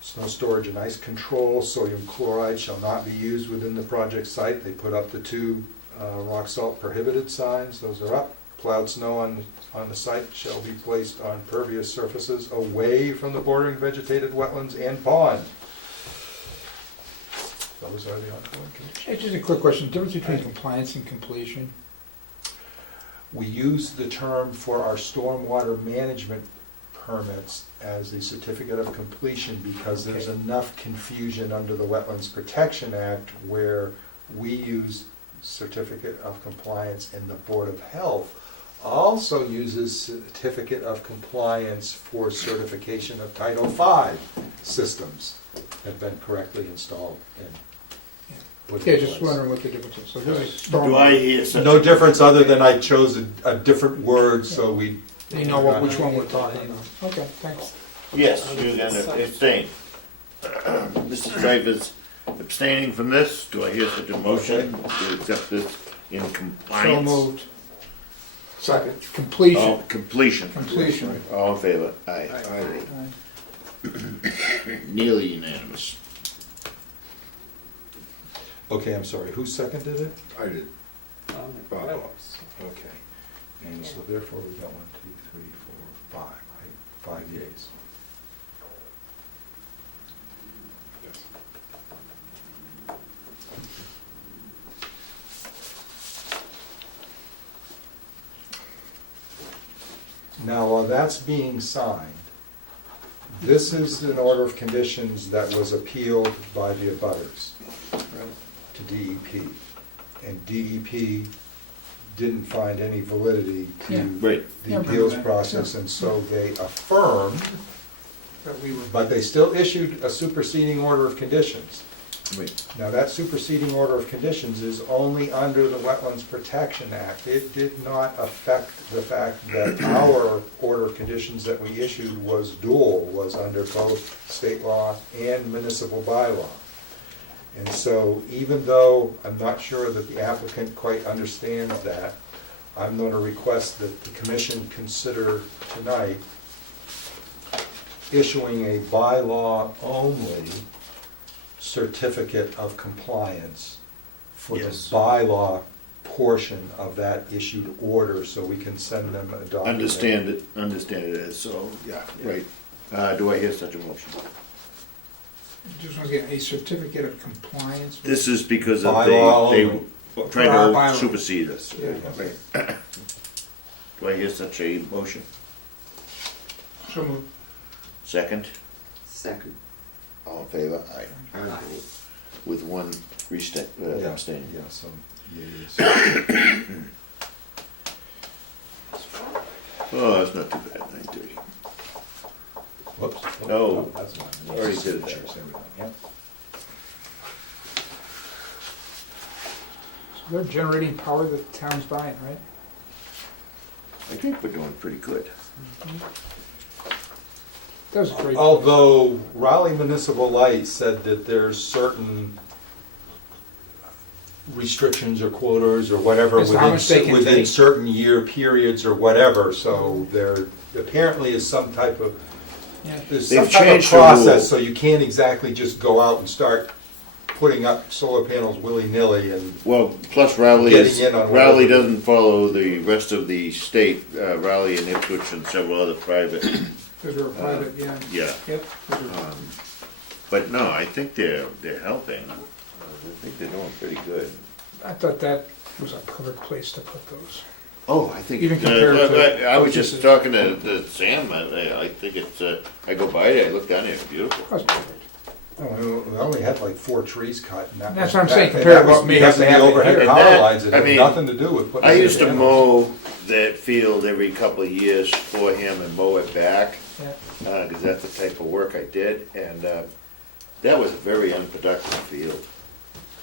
Snow storage and ice control, sodium chloride shall not be used within the project site. They put up the 2 rock salt prohibited signs, those are up. Plowed snow on the site shall be placed on pervious surfaces away from the bordering vegetated wetlands and pond. Those are the ongoing conditions. Hey, just a quick question, difference between compliance and completion? We use the term for our stormwater management permits as a certificate of completion because there's enough confusion under the Wetlands Protection Act where we use certificate of compliance, and the Board of Health also uses certificate of compliance for certification of Title V systems have been correctly installed and put Yeah, in just place. wondering what the difference is. So this is Do I hear such No a- difference other than I chose a different word, so we. You know which one we're talking about. Okay, thanks. Yes, you're gonna abstain. Mr. Dreyfus abstaining from this. Do I hear such a motion to accept this in So compliance? moved. Second. Completion. Oh, completion. Completion. All in favor? Aye. Nearly unanimous. Okay, I'm sorry, who seconded it? I did. Okay, and so therefore we got 1, 2, 3, 4, 5, right? 5 yeas. Now, while that's being signed, this is an order of conditions that was appealed by the abutters to DEP. And DEP didn't find any validity Yeah. to Right. the Yeah, I remember appeals that. process, and so they affirmed, but they still issued a superseding order of conditions. Wait. Now, that superseding order of conditions is only under the Wetlands Protection Act. It did not affect the fact that our order of conditions that we issued was dual, was under both state law and municipal bylaw. And so, even though I'm not sure that the applicant quite understands that, I'm going to request that the commission consider tonight issuing a bylaw-only certificate of compliance for the Yes. bylaw portion of that issued order, so we can send them a document. Understand it as, so, yeah, right. Do I hear such a motion? Just want to get a certificate of compliance. This is because of Bylaw they only. trying Our to bylaw. supersede us. Yeah. Right. Do I hear such a motion? So moved. Second? Second. All in favor? Aye. Aye. With one Yeah, abstaining. yeah, some yeas. Oh, that's not too bad, 9:30. Whoops. No. That's not. Already did that. Signatures, everything, yeah. So they're generating power that the town's buying, right? I think we're doing pretty good. That was great. Although Raleigh Municipal Light said that there's certain restrictions or quotas or whatever As to how much they can within take. certain year periods or whatever, so there apparently is some type of, Yeah. there's They've some type of changed the process, rule. so you can't exactly just go out and start putting up solar panels willy-nilly and, Well, plus Raleigh Getting in on whatever. Raleigh doesn't follow the rest of the state, Raleigh and Ipswich and several other private, Because we're private, yeah. yeah. Yep. 'Cause we're- But no, I think they're helping. I think they're doing pretty good. I thought that was a perfect place to put those. Oh, I think, Even compared to I was just purchases. talking to Sam, I think it's, I go by there, I look down there, it's beautiful. That was perfect. we only had like 4 trees cut. And that That's was- what I'm saying, and compared that to was what may because have to of the happen overhead here. power And that- lines, it I had mean, nothing to do with putting. I used to panels. mow that field every couple of years for him and mow it back, Yeah. because that's the type of work I did, and that was a very unproductive field.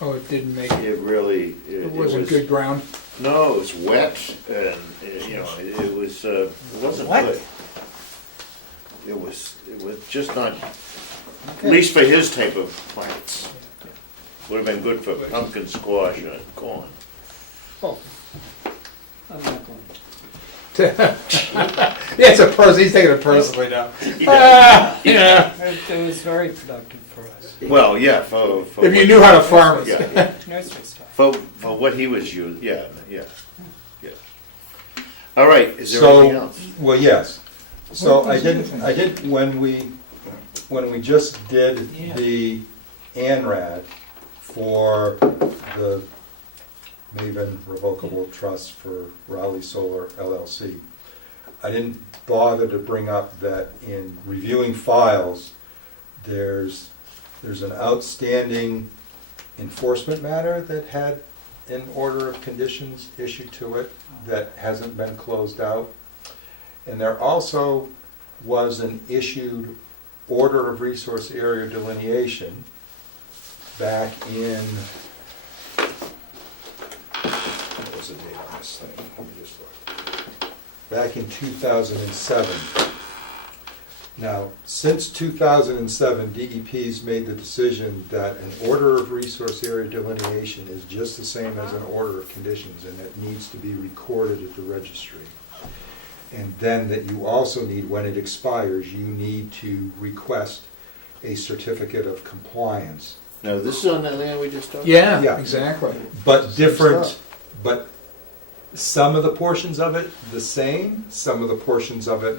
Oh, it didn't make it. It really, It wasn't good ground. No, it was wet, and, you know, it was, it wasn't What? good. It was just not, at least for his type of plants. Would have been good for pumpkin squash and corn. I'm not going. Yeah, it's a person, he's taking it personally now. Yeah. It was very productive for us. Well, yeah, for. If you knew how to farm it. Yeah, Nursery stuff. for what he was using, yeah. All right, is there anything So, else? well, yes. So What was the other thing? I did, when we just did Yeah. the ANRAD for the Maven Revocable Trust for Raleigh Solar LLC, I didn't bother to bring up that in reviewing files, there's an outstanding enforcement matter that had an order of conditions issued to it that hasn't been closed out. And there also was an issued order of resource area delineation back in, what was the date on this thing? Let me just look. Back in 2007. Now, since 2007, DEP's made the decision that an order of resource area delineation is just the same as an order of conditions, and it needs to be recorded at the registry. And then that you also need, when it expires, you need to request a certificate of compliance. Now, this is on that land we just talked? Yeah, Yeah. exactly. But different, but some of the portions of it the same, some of the portions of it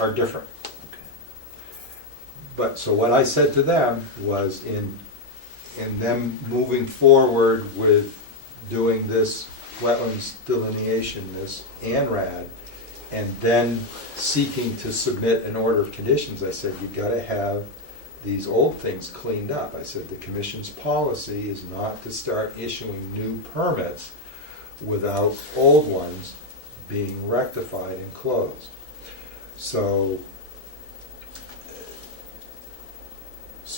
are different. But, so what I said to them was in them moving forward with doing this wetlands delineation, this ANRAD, and then seeking to submit an order of conditions, I said, you gotta have these old things cleaned up. I said, the commission's policy is not to start issuing new permits without old ones being rectified and closed. So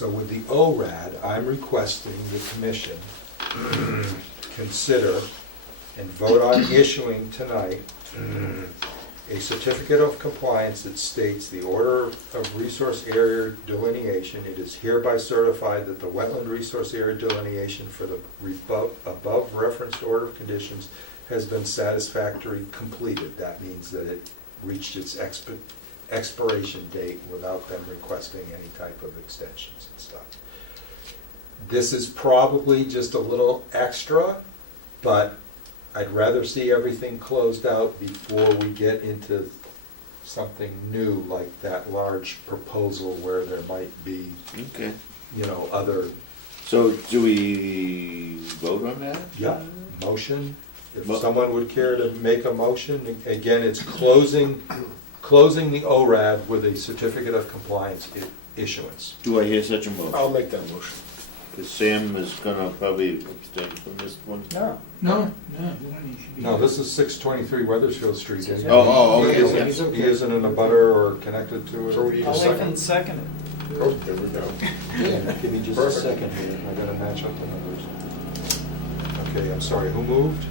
with the ORAD, I'm requesting the commission consider and vote on issuing tonight a certificate of compliance that states the order of resource area delineation. It is hereby certified that the wetland resource area delineation for the above referenced order of conditions has been satisfactorily completed. That means that it reached its expiration date without them requesting any type of extensions and stuff. This is probably just a little extra, but I'd rather see everything closed out before we get into something new like that large proposal where there might be, Okay. other, So do we vote on that? yeah, motion. If Mo- someone would care to make a motion, again, it's closing the ORAD with a certificate of compliance issuance. Do I hear such a motion? I'll make that motion. Because Sam is gonna probably abstain from this one. No. No, No, this is 623 Weathersfield Street. isn't it? Oh, okay. He isn't in a butter or connected to it. So we need a I'll second. second it. Oh, there we go. Give me just a Perfect. second here, I gotta match up the numbers. Okay, I'm sorry, who moved?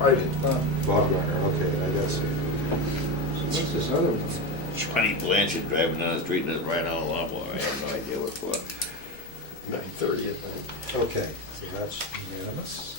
I did. Bob Garner, okay, I guess. what's this other one? Johnny Blanchard driving down the street and it's right on a lawnmower. I have no idea what for. 9:30 at night. Okay, so that's unanimous.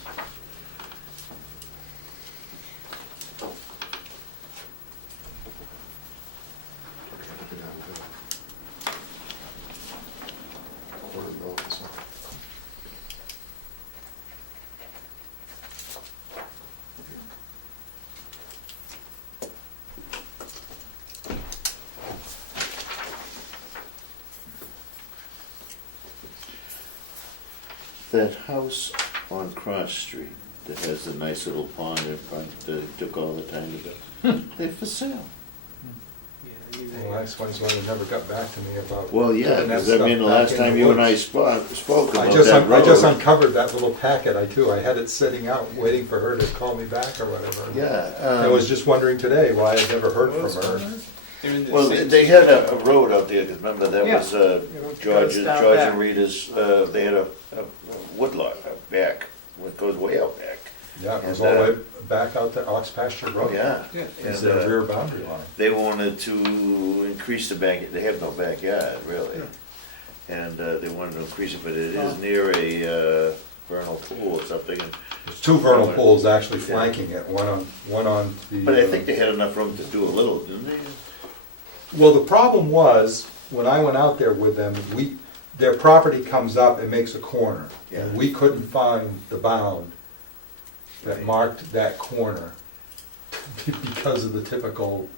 That house on Cross Street that has the nice little pond in front that it took all the time to build, they're for sale. Well, that's one they never got back to me about. Well, yeah, putting that because I mean, the stuff last back in time the you and I woods. spoke I about just, that I just road. uncovered that little packet, I had it sitting out, waiting for her to call me back or whatever. Yeah. I was just wondering today why I'd never heard from her. They're in the Well, same- they had a road out there, 'cause remember, that Yeah. was It George goes down and back. Rita's, they had a woodlot out back, it goes way out back. Yeah, it was And, all the way back out to Ox Pasture Road. Oh, yeah. It's And, their rear boundary line. they wanted to increase the back, they have no backyard, really. And they wanted to increase it, but it is near a vernal pool or something. And There's two vernal pools actually flanking it, one on the. But I think they had enough room to do a little, didn't they? Well, the problem was, when I went out there with them, their property comes up and makes a corner. Yeah. And we couldn't find the bound that marked that corner because of the typical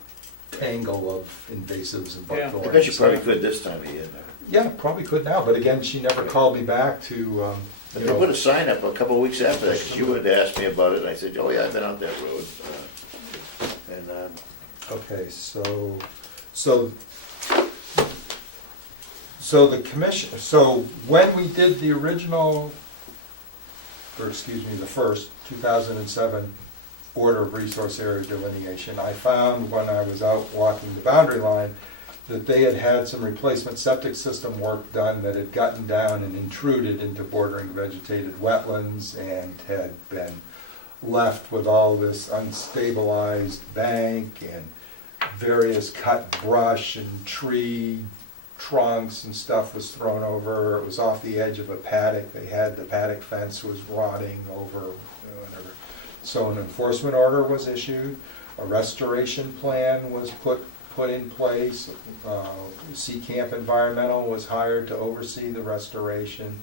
tangle of invasives and Yeah. buckthorn. I bet you probably could this time of year. Yeah, probably could now, but again, she never called me back to, But they put a sign up a couple of weeks after that, because you had asked me about it, and I said, oh yeah, I've been out that road. And, okay, so the commission, so when we did the original, or excuse me, the first 2007 order of resource area delineation, I found when I was out walking the boundary line that they had had some replacement septic system work done that had gotten down and intruded into bordering vegetated wetlands and had been left with all this unstabilized bank and various cut brush and tree trunks and stuff was thrown over. It was off the edge of a paddock. They had, the paddock fence was rotting over, whatever. So an enforcement order was issued, a restoration plan was put in place. Camp Environmental was hired to oversee the restoration.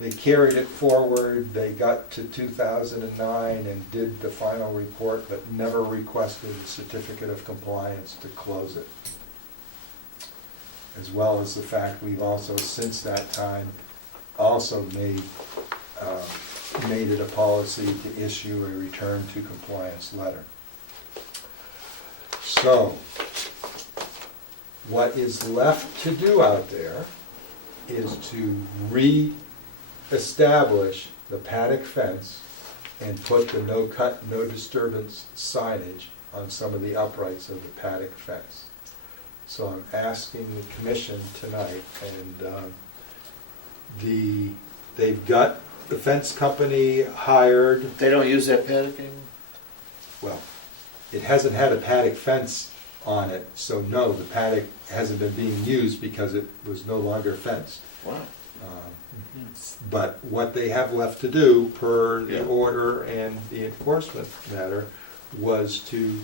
They carried it forward, they got to 2009 and did the final report, but never requested a certificate of compliance to close it. As well as the fact we've also, since that time, also made it a policy to issue a return to compliance letter. So, what is left to do out there is to re-establish the paddock fence and put the no cut, no disturbance signage on some of the uprights of the paddock fence. So I'm asking the commission tonight, and they've got the fence company hired. they don't use that paddock anymore? Well, it hasn't had a paddock fence on it, so no, the paddock hasn't been being used because it was no longer fenced. Wow. But what they have left to do per the Yeah. order and the enforcement matter was to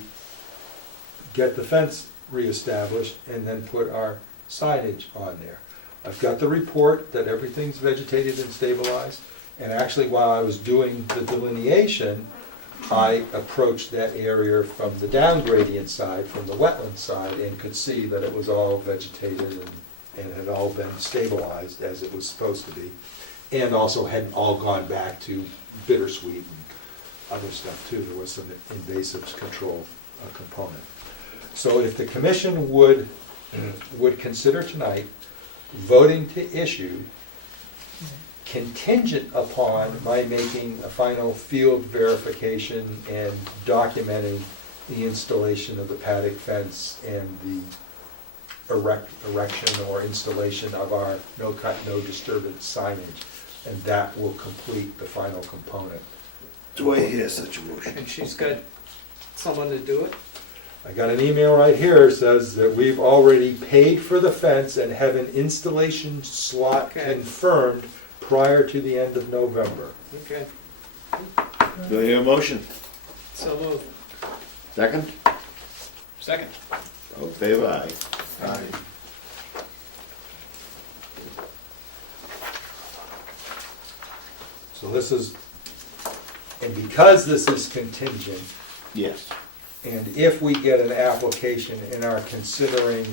get the fence reestablished and then put our signage on there. I've got the report that everything's vegetated and stabilized, and actually while I was doing the delineation, I approached that area from the down gradient side, from the wetland side, and could see that it was all vegetated and had all been stabilized as it was supposed to be, and also hadn't all gone back to bittersweet and other stuff too. There was some invasive control component. So if the commission would consider tonight voting to issue contingent upon my making a final field verification and documenting the installation of the paddock fence and the erection or installation of our no cut, no disturbance signage, and that will complete the final component. Do I hear such a motion? And she's got someone to do it? I got an email right here that says that we've already paid for the fence and have an installation slot Okay. confirmed prior to the end of November. Okay, Do I hear a motion? so moved. Second? Second. All in favor, aye. Aye. So this is, and because this is contingent, Yes. and if we get an application and are considering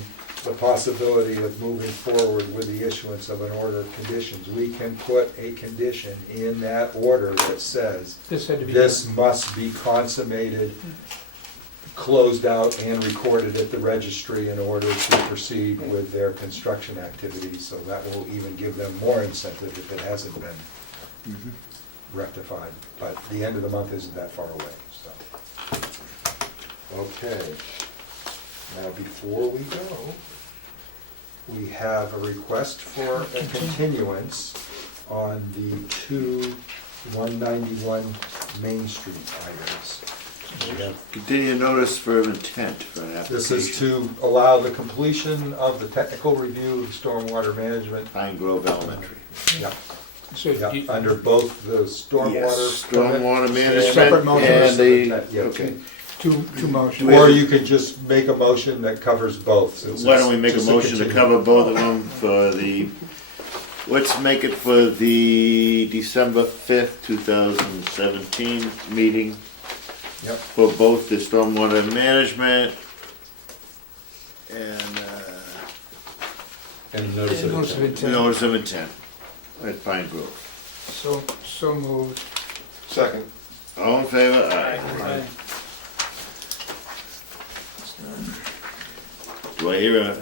the possibility of moving forward with the issuance of an order of conditions, we can put a condition in that order that says, This had to be. this must be consummated, closed out, and recorded at the registry in order to proceed with their construction activities. So that will even give them more incentive if it hasn't been rectified. But the end of the month isn't that far away, so. Okay. Now, before we go, we have a request for a continuance on the two 191 Main Street items. We have Continue notice for intent for an application. This is to allow the completion of the technical review of stormwater management. Pine Grove Elementary. Yeah, So yeah, you- under both the stormwater. Yes, permit stormwater Separate management motions. and the, Yeah, okay. two motions. Or you could just make a motion that covers both. since Why it's don't we make a just motion to continuation. cover both of them for the, let's make it for the December 5th, 2017 meeting. Yep. For both the stormwater management and And notice of Notice of intent. intent. notice of intent at Pine Grove. So moved. Second. All in favor? Aye. Do I hear a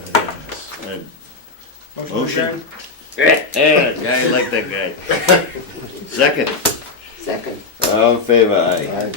motion? Guy like that guy. Second. Second. All in favor? Aye. Aye.